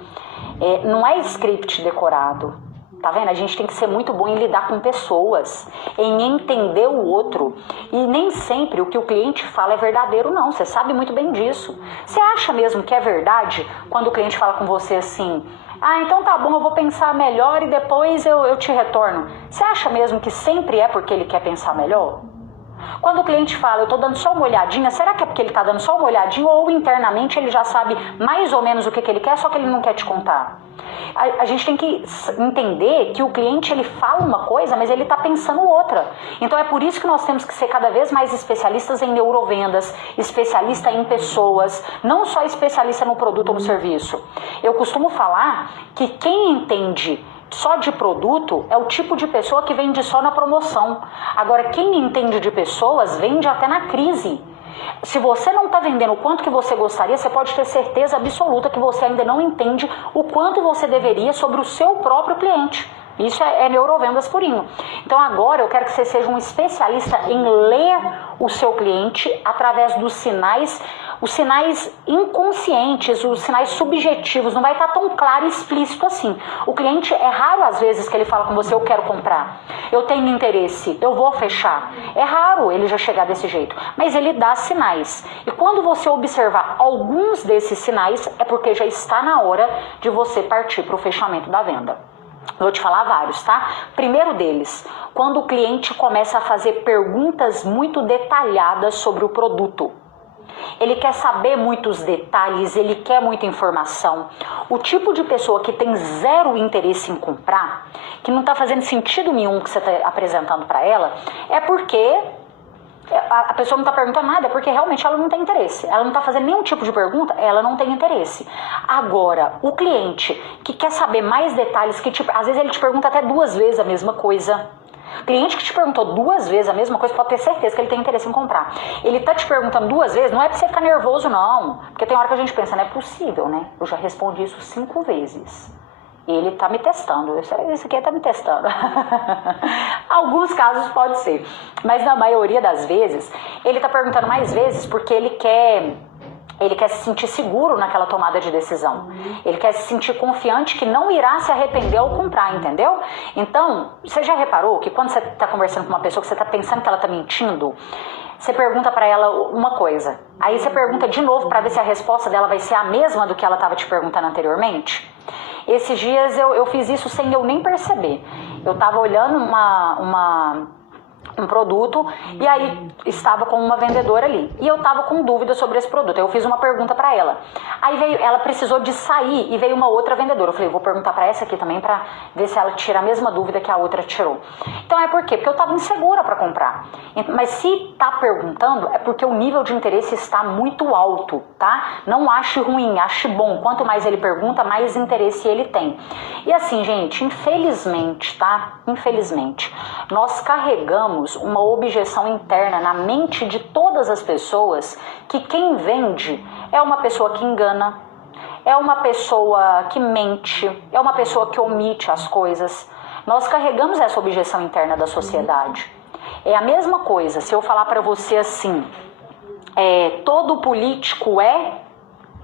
não é script decorado. Tá vendo? A gente tem que ser muito bom em lidar com pessoas, em entender o outro. E nem sempre o que o cliente fala é verdadeiro, não. Você sabe muito bem disso. Você acha mesmo que é verdade quando o cliente fala com você assim: ah, então tá bom, eu vou pensar melhor e depois eu te retorno. Você acha mesmo que sempre é porque ele quer pensar melhor? Quando o cliente fala, eu tô dando só uma olhadinha, será que é porque ele tá dando só uma olhadinha ou internamente ele já sabe mais ou menos o que ele quer, só que ele não quer te contar? A gente tem que entender que o cliente ele fala uma coisa, mas ele tá pensando outra. Então é por isso que nós temos que ser cada vez mais especialistas em neurovendas, especialista em pessoas, não só especialista no produto ou no serviço. Eu costumo falar que quem entende só de produto é o tipo de pessoa que vende só na promoção. Agora, quem entende de pessoas vende até na crise. Se você não está vendendo o quanto que você gostaria, você pode ter certeza absoluta que você ainda não entende o quanto você deveria sobre o seu próprio cliente. Isso é neurovendas purinho. Então agora eu quero que você seja um especialista em ler o seu cliente através dos sinais, os sinais inconscientes, os sinais subjetivos. Não vai estar tão claro e explícito assim. O cliente, é raro às vezes que ele fala com você: eu quero comprar, eu tenho interesse, eu vou fechar. É raro ele já chegar desse jeito, mas ele dá sinais. E quando você observar alguns desses sinais, é porque já está na hora de você partir para o fechamento da venda. Vou te falar vários, tá? Primeiro deles, quando o cliente começa a fazer perguntas muito detalhadas sobre o produto. Ele quer saber muitos detalhes, ele quer muita informação. O tipo de pessoa que tem zero interesse em comprar, que não está fazendo sentido nenhum que você está apresentando para ela, é porque a pessoa não está perguntando nada, é porque realmente ela não tem interesse. Ela não está fazendo nenhum tipo de pergunta, ela não tem interesse. Agora, o cliente que quer saber mais detalhes, que às vezes ele te pergunta até 2 vezes a mesma coisa. Cliente que te perguntou 2 vezes a mesma coisa, pode ter certeza que ele tem interesse em comprar. Ele tá te perguntando 2 vezes, não é pra você ficar nervoso não, porque tem hora que a gente pensa, não é possível, né? Eu já respondi isso 5 vezes. Ele tá me testando, isso aqui tá me testando. Alguns casos pode ser, mas na maioria das vezes, ele tá perguntando mais vezes porque ele quer se sentir seguro naquela tomada de decisão. Ele quer se sentir confiante que não irá se arrepender ao comprar, entendeu? Então, você já reparou que quando você está conversando com uma pessoa que você está pensando que ela está mentindo, você pergunta para ela uma coisa, aí você pergunta de novo para ver se a resposta dela vai ser a mesma do que ela estava te perguntando anteriormente? Esses dias eu fiz isso sem eu nem perceber. Eu estava olhando um produto e aí estava com uma vendedora ali e eu estava com dúvida sobre esse produto. Eu fiz uma pergunta para ela, aí ela precisou de sair e veio uma outra vendedora. Eu falei, vou perguntar para essa aqui também para ver se ela tira a mesma dúvida que a outra tirou. Então é por quê? Porque eu estava insegura para comprar. Mas se tá perguntando é porque o nível de interesse está muito alto, tá? Não ache ruim, ache bom. Quanto mais ele pergunta, mais interesse ele tem. E assim, gente, infelizmente, tá? Infelizmente, nós carregamos anos uma objeção interna na mente de todas as pessoas que quem vende é uma pessoa que engana, é uma pessoa que mente, é uma pessoa que omite as coisas. Nós carregamos essa objeção interna da sociedade. É a mesma coisa se eu falar para você assim, todo político é...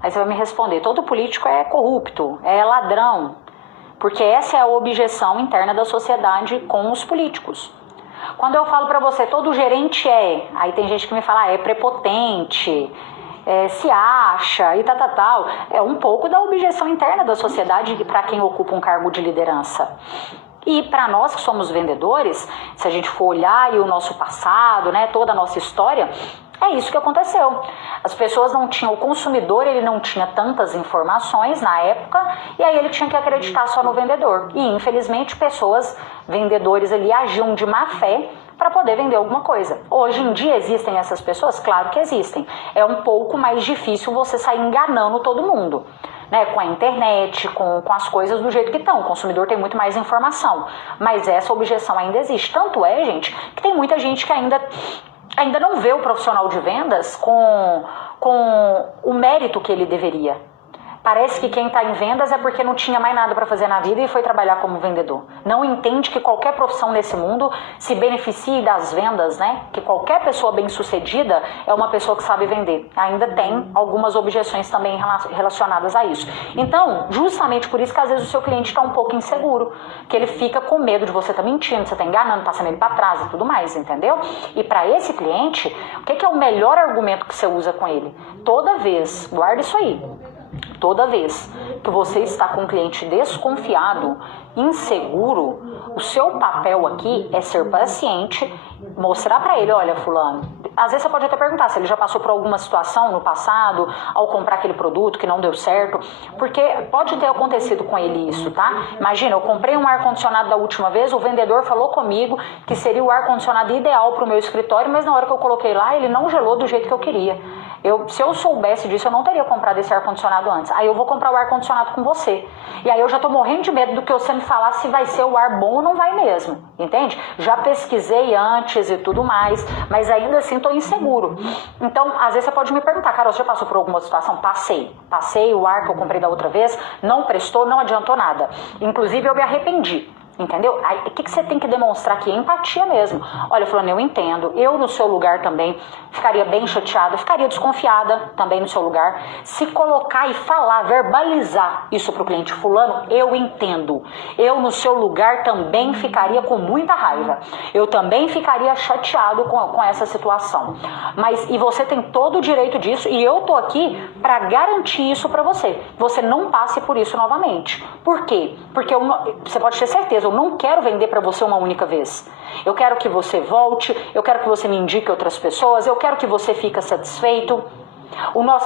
Aí você vai me responder, todo político é corrupto, é ladrão. Porque essa é a objeção interna da sociedade com os políticos. Quando eu falo para você, todo gerente aí tem gente que me fala, é prepotente, se acha e tal. É um pouco da objeção interna da sociedade para quem ocupa um cargo de liderança. E para nós que somos vendedores, se a gente for olhar aí o nosso passado, né, toda a nossa história, é isso que aconteceu. As pessoas não tinham, o consumidor ele não tinha tantas informações na época, e aí ele tinha que acreditar só no vendedor. E infelizmente vendedores ali agiam de má fé para poder vender alguma coisa. Hoje em dia existem essas pessoas? Claro que existem. É um pouco mais difícil você sair enganando todo mundo, né, com a internet, com as coisas do jeito que estão. O consumidor tem muito mais informação, mas essa objeção ainda existe. Tanto é, gente, que tem muita gente que ainda não vê o profissional de vendas com o mérito que ele deveria. Parece que quem está em vendas é porque não tinha mais nada para fazer na vida e foi trabalhar como vendedor. Não entende que qualquer profissão nesse mundo se beneficie das vendas, né? Que qualquer pessoa bem-sucedida é uma pessoa que sabe vender. Ainda tem algumas objeções também relacionadas a isso. Então, justamente por isso que às vezes o seu cliente está um pouco inseguro, que ele fica com medo de você estar mentindo, você está enganando, passando ele para trás e tudo mais, entendeu? E para esse cliente, o que é o melhor argumento que você usa com ele? Toda vez, guarda isso aí. Toda vez que você está com um cliente desconfiado, inseguro, o seu papel aqui é ser paciente, mostrar para ele, olha, fulano, às vezes você pode até perguntar se ele já passou por alguma situação no passado, ao comprar aquele produto que não deu certo, porque pode ter acontecido com ele isso, tá? Imagina, eu comprei um ar-condicionado da última vez, o vendedor falou comigo que seria o ar-condicionado ideal para o meu escritório, mas na hora que eu coloquei lá, ele não gelou do jeito que eu queria. Se eu soubesse disso, eu não teria comprado esse ar-condicionado antes. Aí eu vou comprar o ar-condicionado com você. E aí eu já tô morrendo de medo do que você me falar se vai ser o ar bom ou não vai mesmo. Entende? Já pesquisei antes e tudo mais, mas ainda assim tô inseguro. Então, às vezes você pode me perguntar, Carol, você já passou por alguma situação? Passei o ar que eu comprei da outra vez, não prestou, não adiantou nada. Inclusive eu me arrependi. Entendeu? Aí, o que você tem que demonstrar aqui? Empatia mesmo. Olha, fulano, eu entendo. Eu, no seu lugar também, ficaria bem chateada, ficaria desconfiada também no seu lugar. Se colocar e falar, verbalizar isso pro cliente, fulano, eu entendo. Eu, no seu lugar, também ficaria com muita raiva. Eu também ficaria chateado com essa situação. E você tem todo o direito disso, e eu tô aqui para garantir isso para você. Você não passe por isso novamente. Por quê? Porque você pode ter certeza, eu não quero vender para você uma única vez. Eu quero que você volte, eu quero que você me indique outras pessoas, eu quero que você fique satisfeito.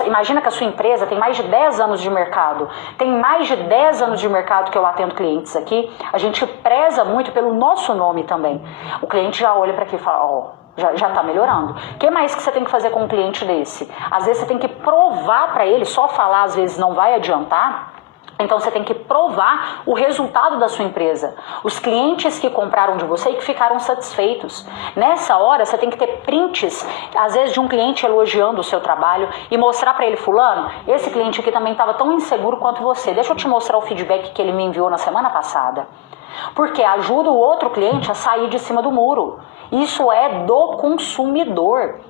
Imagina que a sua empresa tem mais de 10 anos de mercado. Tem mais de 10 anos de mercado que eu atendo clientes aqui. A gente preza muito pelo nosso nome também. O cliente já olha para aqui e fala, já está melhorando. O que mais que você tem que fazer com um cliente desse? Às vezes você tem que provar para ele, só falar às vezes não vai adiantar. Então você tem que provar o resultado da sua empresa. Os clientes que compraram de você e que ficaram satisfeitos. Nessa hora você tem que ter prints, às vezes de um cliente elogiando o seu trabalho e mostrar para ele, fulano, esse cliente aqui também estava tão inseguro quanto você. Deixa eu te mostrar o feedback que ele me enviou na semana passada. Porque ajuda o outro cliente a sair de cima do muro. Isso é do consumidor.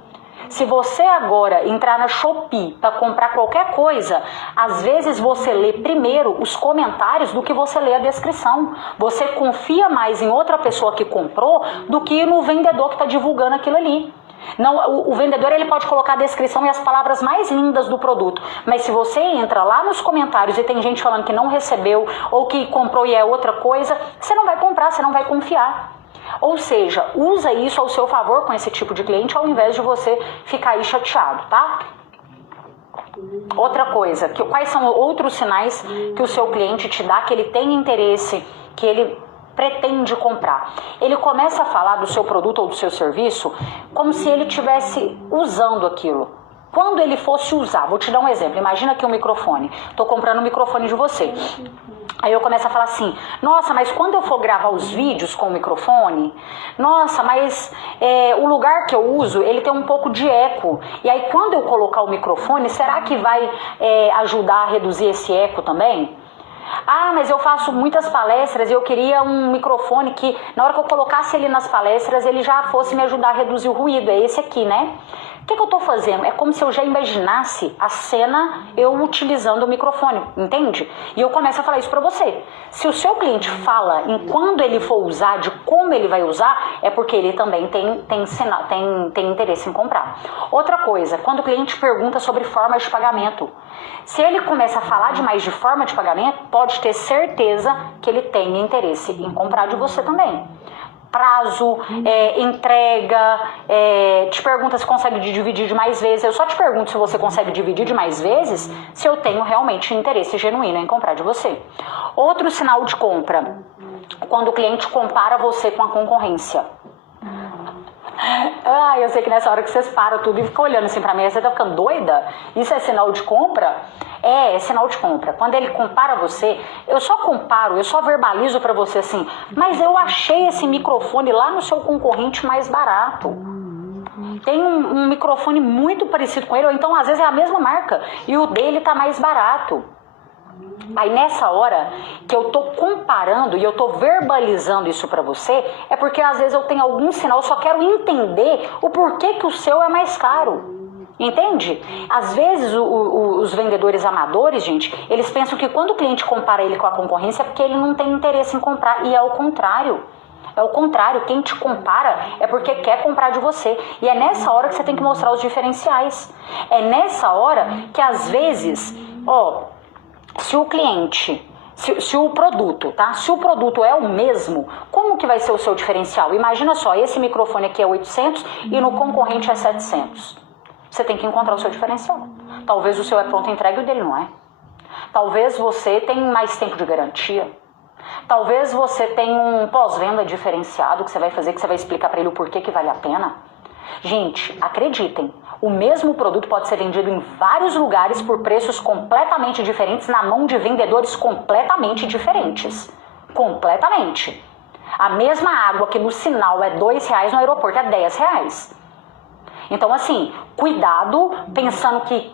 Se você agora entrar na Shopee para comprar qualquer coisa, às vezes você lê primeiro os comentários do que você lê a descrição. Você confia mais em outra pessoa que comprou do que no vendedor que está divulgando aquilo ali. Não, o vendedor ele pode colocar a descrição e as palavras mais lindas do produto, mas se você entra lá nos comentários e tem gente falando que não recebeu ou que comprou e é outra coisa, você não vai comprar, você não vai confiar. Ou seja, usa isso ao seu favor com esse tipo de cliente ao invés de você ficar aí chateado, tá? Outra coisa, quais são outros sinais que o seu cliente te dá que ele tem interesse, que ele pretende comprar? Ele começa a falar do seu produto ou do seu serviço como se ele estivesse usando aquilo. quando ele fosse usar, vou te dar um exemplo, imagina aqui um microfone, tô comprando um microfone de você. Aí eu começo a falar assim, nossa, mas quando eu for gravar os vídeos com o microfone, nossa, mas o lugar que eu uso, ele tem um pouco de eco. E aí quando eu colocar o microfone, será que vai ajudar a reduzir esse eco também? Ah, mas eu faço muitas palestras e eu queria um microfone que na hora que eu colocasse ele nas palestras, ele já fosse me ajudar a reduzir o ruído. É esse aqui, né? O que eu tô fazendo? É como se eu já imaginasse a cena eu utilizando o microfone, entende? E eu começo a falar isso pra você. Se o seu cliente fala em quando ele for usar, de como ele vai usar, é porque ele também tem interesse em comprar. Outra coisa, quando o cliente pergunta sobre formas de pagamento, se ele começa a falar demais de forma de pagamento, pode ter certeza que ele tem interesse em comprar de você também. Prazo, entrega, te pergunta se consegue dividir de mais vezes. Eu só te pergunto se você consegue dividir de mais vezes se eu tenho realmente interesse genuíno em comprar de você. Outro sinal de compra, quando o cliente compara você com a concorrência. Ah, eu sei que nessa hora que vocês param tudo e ficam olhando assim pra mim, você tá ficando doida? Isso é sinal de compra? É sinal de compra. Quando ele compara você, eu só verbalizo pra você assim, mas eu achei esse microfone lá no seu concorrente mais barato. Tem um microfone muito parecido com ele, ou então às vezes é a mesma marca e o dele tá mais barato. Aí nessa hora que eu tô comparando e eu tô verbalizando isso pra você, é porque às vezes eu tenho algum sinal, eu só quero entender o porquê que o seu é mais caro. Entende? Às vezes os vendedores amadores, gente, eles pensam que quando o cliente compara ele com a concorrência é porque ele não tem interesse em comprar, e é o contrário. É o contrário, quem te compara é porque quer comprar de você. E é nessa hora que você tem que mostrar os diferenciais. É nessa hora que às vezes, se o cliente, se o produto, tá? Se o produto é o mesmo, como que vai ser o seu diferencial? Imagina só, esse microfone aqui é 800 e no concorrente é 700. Você tem que encontrar o seu diferencial. Talvez o seu é pronto entrega e o dele não é. Talvez você tenha mais tempo de garantia. Talvez você tenha um pós-venda diferenciado que você vai fazer, que você vai explicar para ele o porquê que vale a pena. Gente, acreditem, o mesmo produto pode ser vendido em vários lugares por preços completamente diferentes na mão de vendedores completamente diferentes. Completamente. A mesma água que no sinal é R$2, no aeroporto é R$10. Então, assim, cuidado, pensando que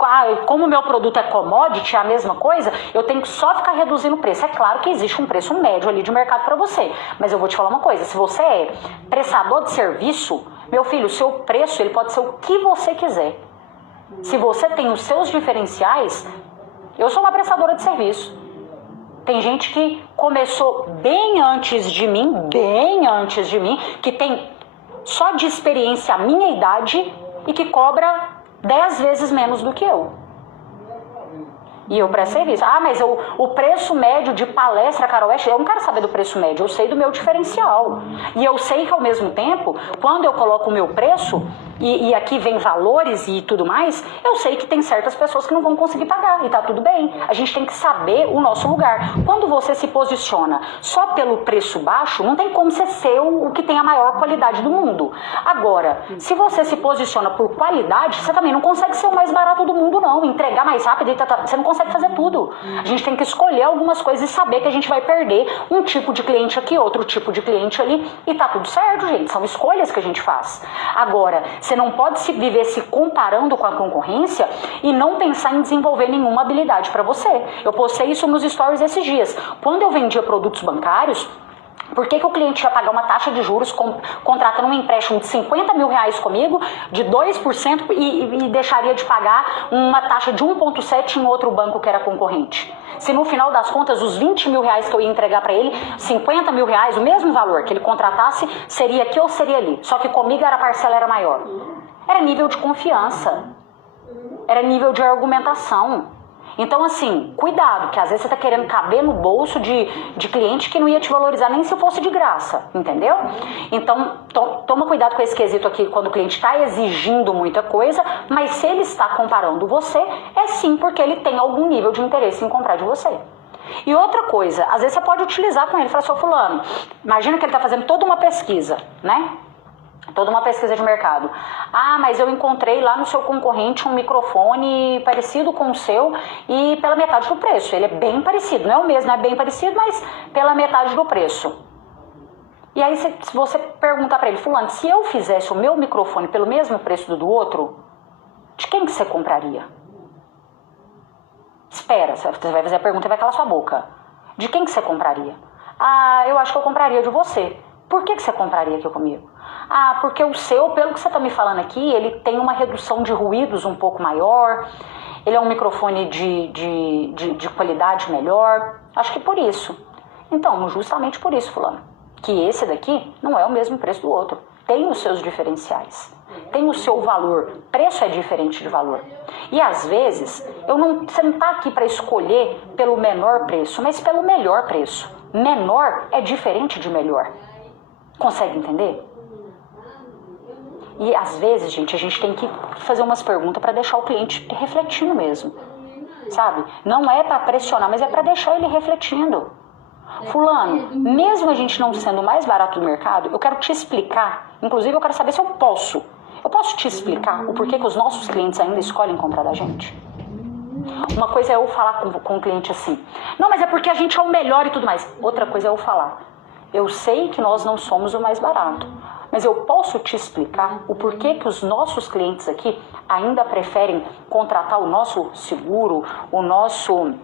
como o meu produto é commodity, é a mesma coisa, eu tenho que só ficar reduzindo o preço. É claro que existe um preço médio ali de mercado para você, mas eu vou te falar uma coisa, se você é prestador de serviço, meu filho, o seu preço ele pode ser o que você quiser. Se você tem os seus diferenciais, eu sou uma prestadora de serviço. Tem gente que começou bem antes de mim, que tem só de experiência a minha idade e que cobra 10 vezes menos do que eu. E eu presto serviço. Ah, mas o preço médio de palestra, Carol West, eu não quero saber do preço médio, eu sei do meu diferencial. E eu sei que ao mesmo tempo, quando eu coloco o meu preço, e aqui vem valores e tudo mais, eu sei que tem certas pessoas que não vão conseguir pagar, e tá tudo bem. A gente tem que saber o nosso lugar. Quando você se posiciona só pelo preço baixo, não tem como você ser o que tem a maior qualidade do mundo. Agora, se você se posiciona por qualidade, você também não consegue ser o mais barato do mundo, não. Entregar mais rápido, você não consegue fazer tudo. A gente tem que escolher algumas coisas e saber que a gente vai perder um tipo de cliente aqui, outro tipo de cliente ali, e tá tudo certo, gente. São escolhas que a gente faz. Agora, você não pode viver se comparando com a concorrência e não pensar em desenvolver nenhuma habilidade para você. Eu postei isso nos stories esses dias. Quando eu vendia produtos bancários, por que o cliente ia pagar uma taxa de juros contratando um empréstimo de R$50 mil comigo, de 2%, e deixaria de pagar uma taxa de 1,7% em outro banco que era concorrente? Se no final das contas os R$20 mil que eu ia entregar para ele, R$50 mil, o mesmo valor que ele contratasse, seria aqui ou seria ali. Só que comigo a parcela era maior. Era nível de confiança. Era nível de argumentação. Então, assim, cuidado, que às vezes você tá querendo caber no bolso de cliente que não ia te valorizar nem se fosse de graça, entendeu? Então, toma cuidado com esse quesito aqui quando o cliente está exigindo muita coisa, mas se ele está comparando você, é sim porque ele tem algum nível de interesse em comprar de você. E outra coisa, às vezes você pode utilizar com ele, falar, seu fulano, imagina que ele está fazendo toda uma pesquisa, né? Toda uma pesquisa de mercado. Ah, mas eu encontrei lá no seu concorrente um microfone parecido com o seu e pela metade do preço. Ele é bem parecido, não é o mesmo, não é bem parecido, mas pela metade do preço. E aí se você perguntar para ele, fulano, se eu fizesse o meu microfone pelo mesmo preço do outro, de quem que você compraria? Espera, você vai fazer a pergunta e vai calar sua boca. De quem que você compraria? Ah, eu acho que eu compraria de você. Por que você compraria aqui comigo? Ah, porque o seu, pelo que você está me falando aqui, ele tem uma redução de ruídos um pouco maior, ele é um microfone de qualidade melhor, acho que por isso. Então, justamente por isso, fulano, que esse daqui não é o mesmo preço do outro, tem os seus diferenciais, tem o seu valor, preço é diferente de valor. E às vezes, você não está aqui para escolher pelo menor preço, mas pelo melhor preço. Menor é diferente de melhor. Consegue entender? E às vezes, gente, a gente tem que fazer umas perguntas para deixar o cliente refletindo mesmo, sabe? Não é para pressionar, mas é para deixar ele refletindo. Fulano, mesmo a gente não sendo o mais barato do mercado, eu quero te explicar, inclusive eu quero saber se eu posso te explicar o porquê que os nossos clientes ainda escolhem comprar da gente? Uma coisa é eu falar com o cliente assim, não, mas é porque a gente é o melhor e tudo mais. Outra coisa é eu falar, eu sei que nós não somos o mais barato, mas eu posso te explicar o porquê que os nossos clientes aqui ainda preferem contratar o nosso seguro, o nosso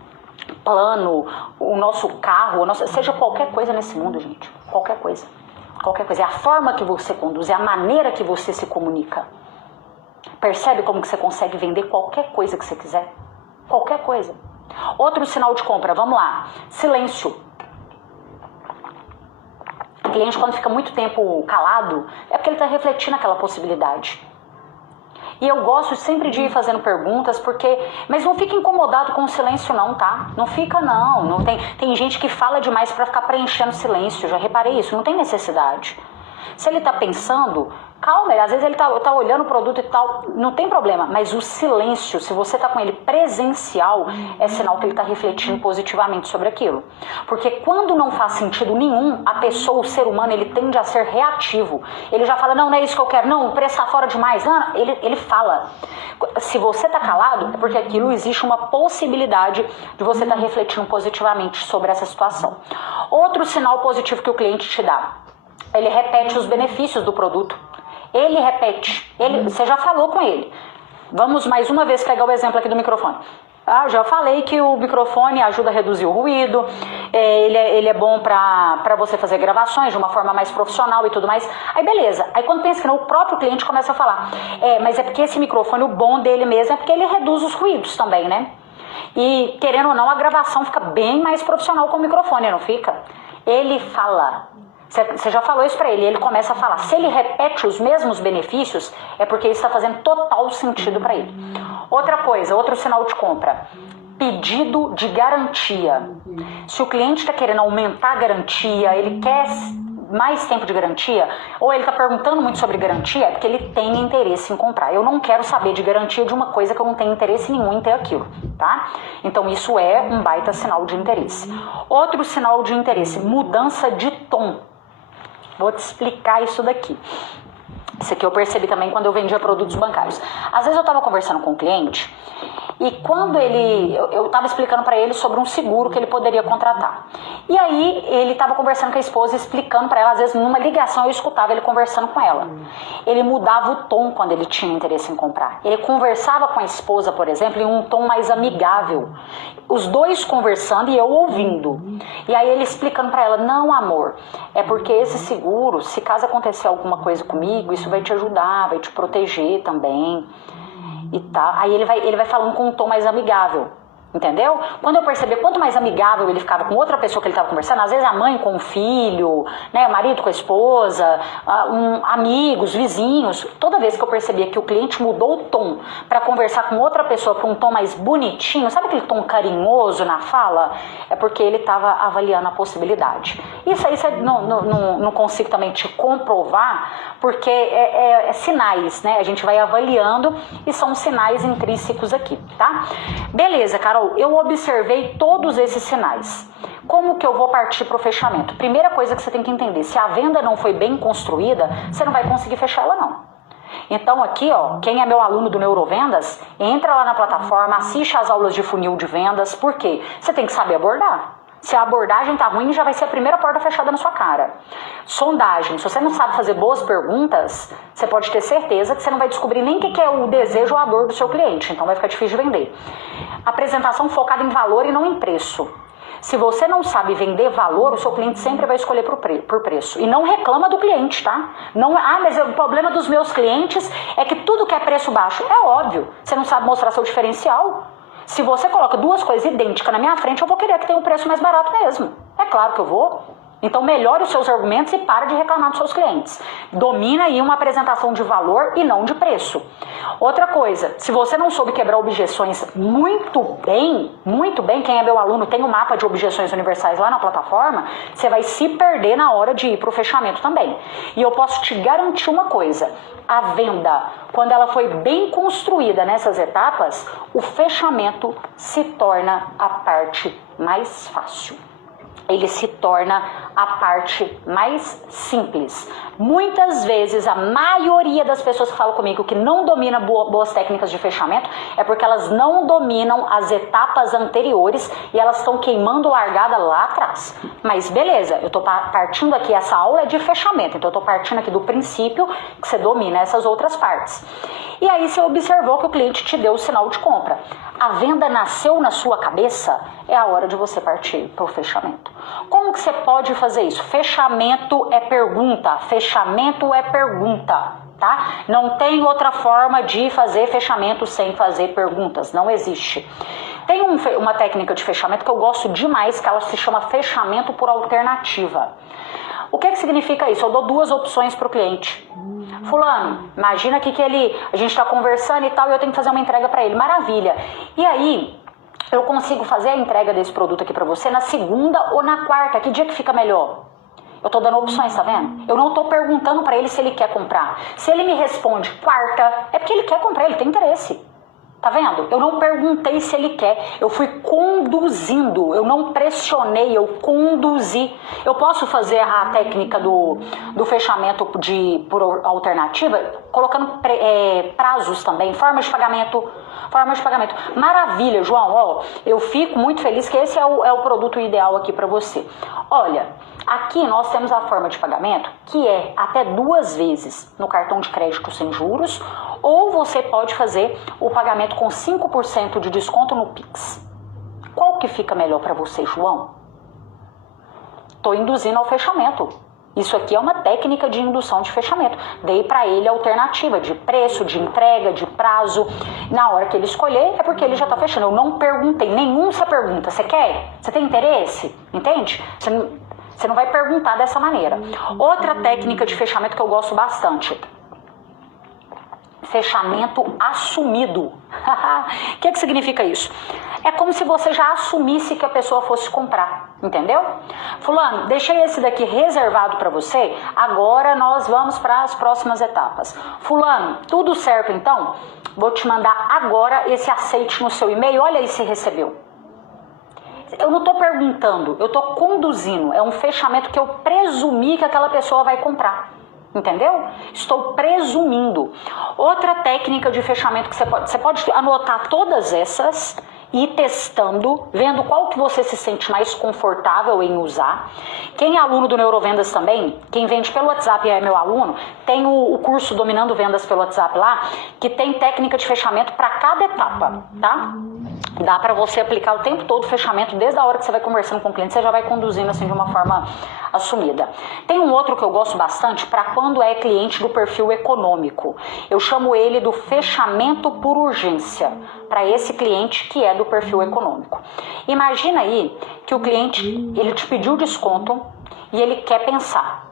plano, o nosso carro, seja qualquer coisa nesse mundo, gente. Qualquer coisa. Qualquer coisa. É a forma que você conduz, é a maneira que você se comunica. Percebe como que você consegue vender qualquer coisa que você quiser? Qualquer coisa. Outro sinal de compra, vamos lá. Silêncio. O cliente, quando fica muito tempo calado, é porque ele está refletindo aquela possibilidade. E eu gosto sempre de ir fazendo perguntas, mas não fica incomodado com o silêncio não, tá? Não fica não tem gente que fala demais para ficar preenchendo silêncio, já reparei isso, não tem necessidade. Se ele tá pensando, calma, às vezes ele tá olhando o produto e tal, não tem problema, mas o silêncio, se você tá com ele presencial, é sinal que ele tá refletindo positivamente sobre aquilo. Porque quando não faz sentido nenhum, a pessoa, o ser humano, ele tende a ser reativo. Ele já fala, não é isso que eu quero, não, o preço tá fora demais, não, ele fala. Se você tá calado, é porque aquilo existe uma possibilidade de você estar refletindo positivamente sobre essa situação. Outro sinal positivo que o cliente te dá, ele repete os benefícios do produto. Ele repete. Você já falou com ele. Vamos mais uma vez pegar o exemplo aqui do microfone. Eu já falei que o microfone ajuda a reduzir o ruído, ele é bom para você fazer gravações de uma forma mais profissional e tudo mais. Aí beleza, aí quando pensa que não, o próprio cliente começa a falar, mas é porque esse microfone, o bom dele mesmo é porque ele reduz os ruídos também, né? E querendo ou não, a gravação fica bem mais profissional com o microfone, não fica? Ele fala. Você já falou isso pra ele, ele começa a falar. Se ele repete os mesmos benefícios, é porque isso está fazendo total sentido para ele. Outra coisa, outro sinal de compra, pedido de garantia. Se o cliente está querendo aumentar a garantia, ele quer mais tempo de garantia, ou ele está perguntando muito sobre garantia, é porque ele tem interesse em comprar. Eu não quero saber de garantia de uma coisa que eu não tenho interesse nenhum em ter aquilo, tá? Então isso é um baita sinal de interesse. Outro sinal de interesse, mudança de tom. Vou te explicar isso daqui. Isso aqui eu percebi também quando eu vendia produtos bancários. Às vezes eu estava conversando com um cliente e quando eu estava explicando para ele sobre um seguro que ele poderia contratar. E aí ele estava conversando com a esposa, explicando para ela, às vezes numa ligação eu escutava ele conversando com ela. Ele mudava o tom quando ele tinha interesse em comprar. Ele conversava com a esposa, por exemplo, em um tom mais amigável. Os dois conversando e eu ouvindo. E aí ele explicando para ela, não amor, é porque esse seguro, se caso acontecer alguma coisa comigo, isso vai te ajudar, vai te proteger também. E tá. Aí ele vai falando com um tom mais amigável, entendeu? Quando eu percebi quanto mais amigável ele ficava com outra pessoa que ele estava conversando, às vezes a mãe com o filho, né, o marido com a esposa, amigos, vizinhos, toda vez que eu percebia que o cliente mudou o tom para conversar com outra pessoa para um tom mais bonitinho, sabe aquele tom carinhoso na fala? É porque ele estava avaliando a possibilidade. Isso aí você não consigo também te comprovar, porque é sinais, né? A gente vai avaliando e são sinais intrínsecos aqui, tá? Beleza, Carol, eu observei todos esses sinais. Como que eu vou partir para o fechamento? Primeira coisa que você tem que entender, se a venda não foi bem construída, você não vai conseguir fechar ela não. Então aqui, ó, quem é meu aluno do Neurovendas, entra lá na plataforma, assiste às aulas de funil de vendas, por quê? Você tem que saber abordar. Se a abordagem tá ruim, já vai ser a primeira porta fechada na sua cara. Sondagem, se você não sabe fazer boas perguntas, você pode ter certeza que você não vai descobrir nem o que é o desejo ou a dor do seu cliente, então vai ficar difícil de vender. Apresentação focada em valor e não em preço. Se você não sabe vender valor, o seu cliente sempre vai escolher por preço. E não reclama do cliente, tá? Não, mas o problema dos meus clientes é que tudo que é preço baixo. É óbvio, você não sabe mostrar seu diferencial. Se você coloca duas coisas idênticas na minha frente, eu vou querer que tenha um preço mais barato mesmo. É claro que eu vou. Então melhore os seus argumentos e para de reclamar dos seus clientes. Domina aí uma apresentação de valor e não de preço. Outra coisa, se você não soube quebrar objeções muito bem, quem é meu aluno tem um mapa de objeções universais lá na plataforma, você vai se perder na hora de ir para o fechamento também. E eu posso te garantir uma coisa, a venda, quando ela foi bem construída nessas etapas, o fechamento se torna a parte mais fácil. Ele se torna a parte mais simples. Muitas vezes, a maioria das pessoas que falam comigo que não domina boas técnicas de fechamento é porque elas não dominam as etapas anteriores e elas estão queimando largada lá atrás. Mas beleza, eu estou partindo aqui, essa aula é de fechamento, então eu estou partindo aqui do princípio que você domina essas outras partes. E aí você observou que o cliente te deu o sinal de compra. A venda nasceu na sua cabeça, é a hora de você partir para o fechamento. Como que você pode fazer isso? Fechamento é pergunta, tá? Não tem outra forma de fazer fechamento sem fazer perguntas, não existe. Tem uma técnica de fechamento que eu gosto demais, que ela se chama fechamento por alternativa. O que significa isso? Eu dou duas opções para o cliente. Fulano, imagina aqui que a gente está conversando e tal, e eu tenho que fazer uma entrega para ele. Maravilha. E aí, eu consigo fazer a entrega desse produto aqui para você na segunda ou na quarta. Que dia que fica melhor? Eu tô dando opções, tá vendo? Eu não tô perguntando para ele se ele quer comprar. Se ele me responde quarta, é porque ele quer comprar, ele tem interesse. Tá vendo? Eu não perguntei se ele quer, eu fui conduzindo, eu não pressionei, eu conduzi. Eu posso fazer a técnica do fechamento por alternativa, colocando prazos também, formas de pagamento. Maravilha, João, ó, eu fico muito feliz que esse é o produto ideal aqui para você. Olha, aqui nós temos a forma de pagamento que é até 2 vezes no cartão de crédito sem juros, ou você pode fazer o pagamento com 5% de desconto no Pix. Qual que fica melhor para você, João? Estou induzindo ao fechamento. Isso aqui é uma técnica de indução de fechamento. Dei para ele a alternativa de preço, de entrega, de prazo. Na hora que ele escolher, é porque ele já está fechando. Eu não perguntei, nenhum você pergunta. Você quer? Você tem interesse? Entende? Você não vai perguntar dessa maneira. Outra técnica de fechamento que eu gosto bastante. Fechamento assumido. O que significa isso? É como se você já assumisse que a pessoa fosse comprar, entendeu? Fulano, deixei esse daqui reservado para você, agora nós vamos para as próximas etapas. Fulano, tudo certo então? Vou te mandar agora esse aceite no seu e-mail, olha aí se recebeu. Eu não estou perguntando, eu estou conduzindo, é um fechamento que eu presumi que aquela pessoa vai comprar. Entendeu? Estou presumindo. Outra técnica de fechamento que você pode anotar todas essas e ir testando, vendo qual que você se sente mais confortável em usar. Quem é aluno do Neurovendas também, quem vende pelo WhatsApp e é meu aluno, tem o curso Dominando Vendas pelo WhatsApp lá, que tem técnica de fechamento para cada etapa, tá? Dá para você aplicar o tempo todo o fechamento, desde a hora que você vai conversando com o cliente, você já vai conduzindo assim de uma forma assumida. Tem um outro que eu gosto bastante para quando é cliente do perfil econômico. Eu chamo ele do fechamento por urgência, para esse cliente que é do perfil econômico. Imagina aí que o cliente, ele te pediu desconto e ele quer pensar.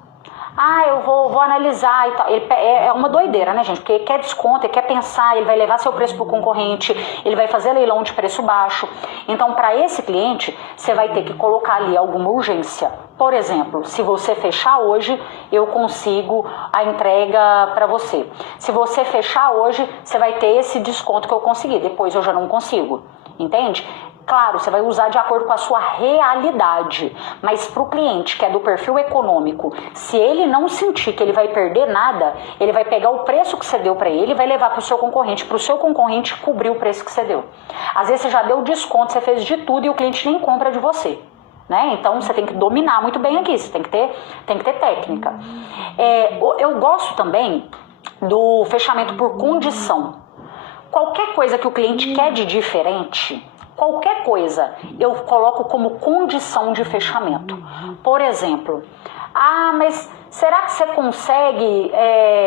Eu vou analisar e tal. É uma doideira, né, gente? Porque ele quer desconto, ele quer pensar, ele vai levar seu preço para o concorrente, ele vai fazer leilão de preço baixo. Então, para esse cliente, você vai ter que colocar ali alguma urgência. Por exemplo, se você fechar hoje, eu consigo a entrega para você. Se você fechar hoje, você vai ter esse desconto que eu consegui, depois eu já não consigo. Entende? Claro, você vai usar de acordo com a sua realidade, mas para o cliente que é do perfil econômico, se ele não sentir que ele vai perder nada, ele vai pegar o preço que você deu para ele e vai levar para o seu concorrente cobrir o preço que você deu. Às vezes você já deu desconto, você fez de tudo e o cliente nem compra de você. Né? Então você tem que dominar muito bem aqui, você tem que ter técnica. Eu gosto também do fechamento por condição. Qualquer coisa que o cliente quer de diferente, qualquer coisa, eu coloco como condição de fechamento. Por exemplo, mas será que você consegue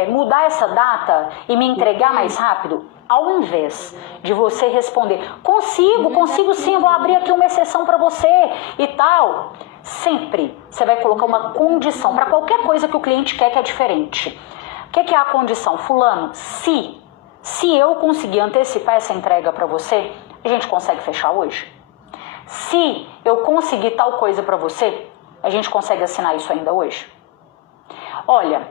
mudar essa data e me entregar mais rápido? Ao invés de você responder, consigo sim, vou abrir aqui uma exceção para você e tal, sempre você vai colocar uma condição para qualquer coisa que o cliente quer que é diferente. O que é a condição? Fulano, se eu conseguir antecipar essa entrega para você, a gente consegue fechar hoje? Se eu conseguir tal coisa para você, a gente consegue assinar isso ainda hoje? Olha,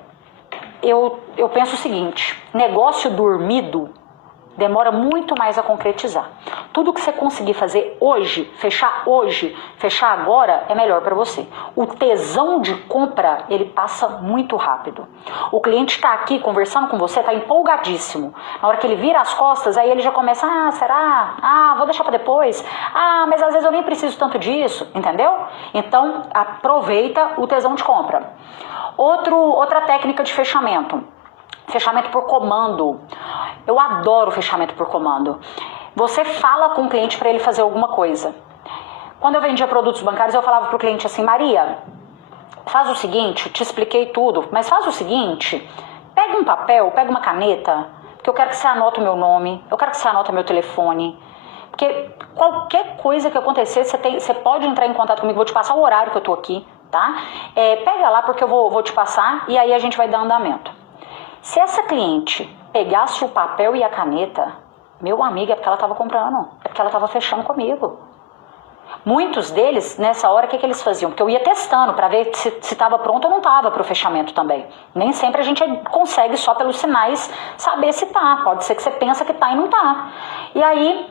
eu penso o seguinte, negócio dormido demora muito mais a concretizar. Tudo que você conseguir fazer hoje, fechar agora, é melhor para você. O tesão de compra, ele passa muito rápido. O cliente está aqui conversando com você, está empolgadíssimo. Na hora que ele vira as costas, aí ele já começa, será? Vou deixar para depois. Mas às vezes eu nem preciso tanto disso, entendeu? Então, aproveita o tesão de compra. Outra técnica de fechamento. Fechamento por comando. Eu adoro fechamento por comando. Você fala com o cliente para ele fazer alguma coisa. Quando eu vendia produtos bancários, eu falava para o cliente assim, Maria, faz o seguinte, te expliquei tudo, mas faz o seguinte, pega um papel, pega uma caneta, porque eu quero que você anote o meu nome, eu quero que você anote o meu telefone, porque qualquer coisa que acontecer, você pode entrar em contato comigo, vou te passar o horário que eu tô aqui, tá? Pega lá porque eu vou te passar e aí a gente vai dar andamento. Se essa cliente pegasse o papel e a caneta, meu amigo, é porque ela estava comprando, é porque ela estava fechando comigo. Muitos deles, nessa hora, o que eles faziam? Porque eu ia testando para ver se estava pronto ou não estava para o fechamento também. Nem sempre a gente consegue só pelos sinais saber se tá. Pode ser que você pensa que tá e não tá. E aí,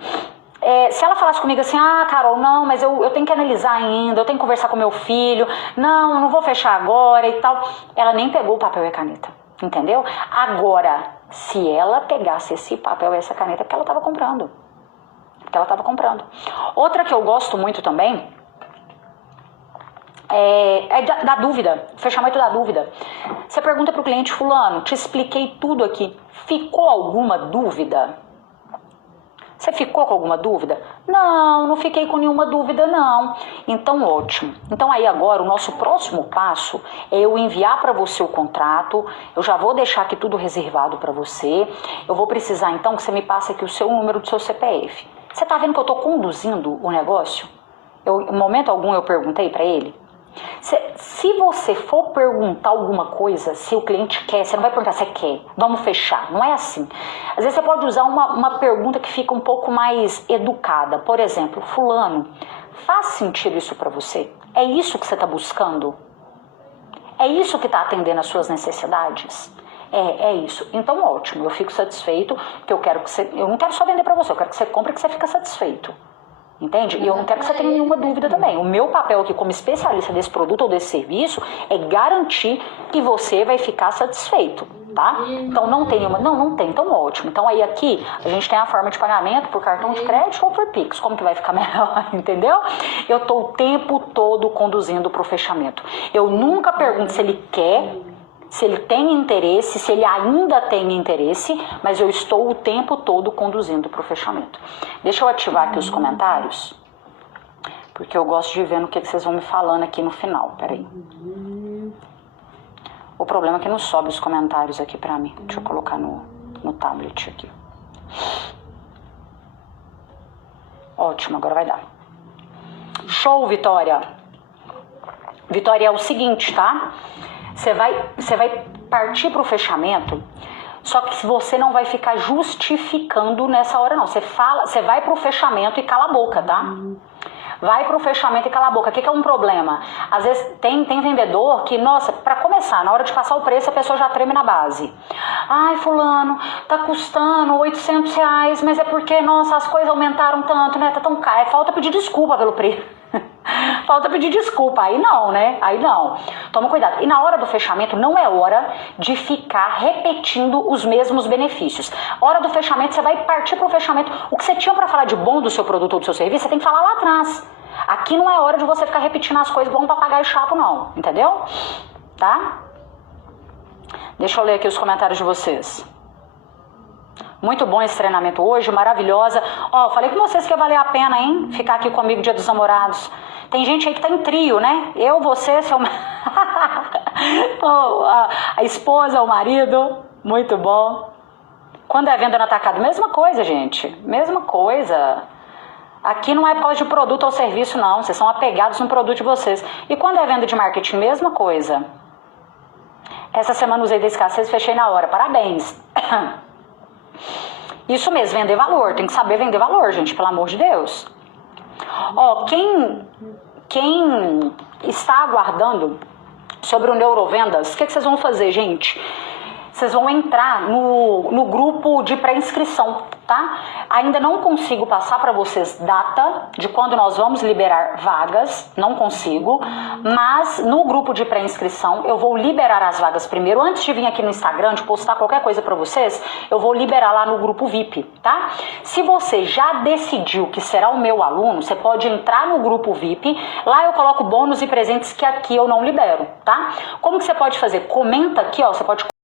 se ela falasse comigo assim, Carol, não, mas eu tenho que analisar ainda, eu tenho que conversar com meu filho, não vou fechar agora e tal. Ela nem pegou o papel e a caneta. Entendeu? Agora, se ela pegasse esse papel e essa caneta, é porque ela estava comprando. Outra que eu gosto muito também é da dúvida, fechamento da dúvida. Você pergunta para o cliente, fulano, te expliquei tudo aqui, ficou alguma dúvida? Você ficou com alguma dúvida? Não fiquei com nenhuma dúvida não. Então ótimo. Então aí agora o nosso próximo passo é eu enviar para você o contrato, eu já vou deixar aqui tudo reservado para você, eu vou precisar então que você me passe aqui o seu número do seu CPF. Você está vendo que eu estou conduzindo o negócio? Em momento algum eu perguntei para ele. Se você for perguntar alguma coisa, se o cliente quer, você não vai perguntar se quer, vamos fechar, não é assim. Às vezes você pode usar uma pergunta que fica um pouco mais educada. Por exemplo, fulano, faz sentido isso para você? É isso que você está buscando? É isso que está atendendo às suas necessidades? É isso. Então ótimo, eu fico satisfeito, porque eu não quero só vender para você, eu quero que você compre e que você fique satisfeito. Entende? E eu não quero que você tenha nenhuma dúvida também. O meu papel aqui como especialista desse produto ou desse serviço é garantir que você vai ficar satisfeito, tá? Então não tem nenhuma... Não tem, então ótimo. Então aí aqui a gente tem a forma de pagamento por cartão de crédito ou por Pix. Como que vai ficar melhor, entendeu? Eu tô o tempo todo conduzindo pro fechamento. Eu nunca pergunto se ele quer, se ele tem interesse, se ele ainda tem interesse, mas eu estou o tempo todo conduzindo para o fechamento. Deixa eu ativar aqui os comentários, porque eu gosto de ver no que vocês vão me falando aqui no final. Peraí. O problema é que não sobe os comentários aqui para mim. Deixa eu colocar no tablet aqui. Ótimo, agora vai dar. Show, Vitória. Vitória, é o seguinte, tá? Você vai partir para o fechamento, só que você não vai ficar justificando nessa hora não. Você vai para o fechamento e cala a boca, tá? vai pro fechamento e cala a boca. O que é um problema? Às vezes tem vendedor que, nossa, pra começar, na hora de passar o preço, a pessoa já treme na base. Ai, fulano, tá custando R$800, mas é porque, nossa, as coisas aumentaram tanto, né? Tá tão caro. Falta pedir desculpa pelo preço. Falta pedir desculpa. Aí não, né? Aí não. Toma cuidado. E na hora do fechamento, não é hora de ficar repetindo os mesmos benefícios. Hora do fechamento, você vai partir pro fechamento. O que você tinha pra falar de bom do seu produto ou do seu serviço, você tem que falar lá atrás. Aqui não é hora de você ficar repetindo as coisas igual um papagaio chato, não. Entendeu? Tá? Deixa eu ler aqui os comentários de vocês. Muito bom esse treinamento hoje, maravilhosa. Ó, falei com vocês que ia valer a pena, hein? Ficar aqui comigo Dia dos Namorados. Tem gente aí que tá em trio, né? Eu, você, seu... a esposa, o marido. Muito bom. Quando é venda no atacado, mesma coisa, gente. Mesma coisa. Aqui não é por causa de produto ou serviço, não. Vocês são apegados no produto de vocês. E quando é venda de marketing, mesma coisa. Essa semana usei da escassez e fechei na hora. Parabéns. Isso mesmo, vender valor. Tem que saber vender valor, gente, pelo amor de Deus. Ó, quem está aguardando sobre o Neurovendas, o que vocês vão fazer, gente? Vocês vão entrar no grupo de pré-inscrição, tá? Ainda não consigo passar para vocês data de quando nós vamos liberar vagas, não consigo, mas no grupo de pré-inscrição eu vou liberar as vagas primeiro, antes de vir aqui no Instagram, de postar qualquer coisa para vocês, eu vou liberar lá no grupo VIP, tá? Se você já decidiu que será o meu aluno, você pode entrar no grupo VIP, lá eu coloco bônus e presentes que aqui eu não libero, tá? Como que você pode fazer? Comenta aqui, ó, você pode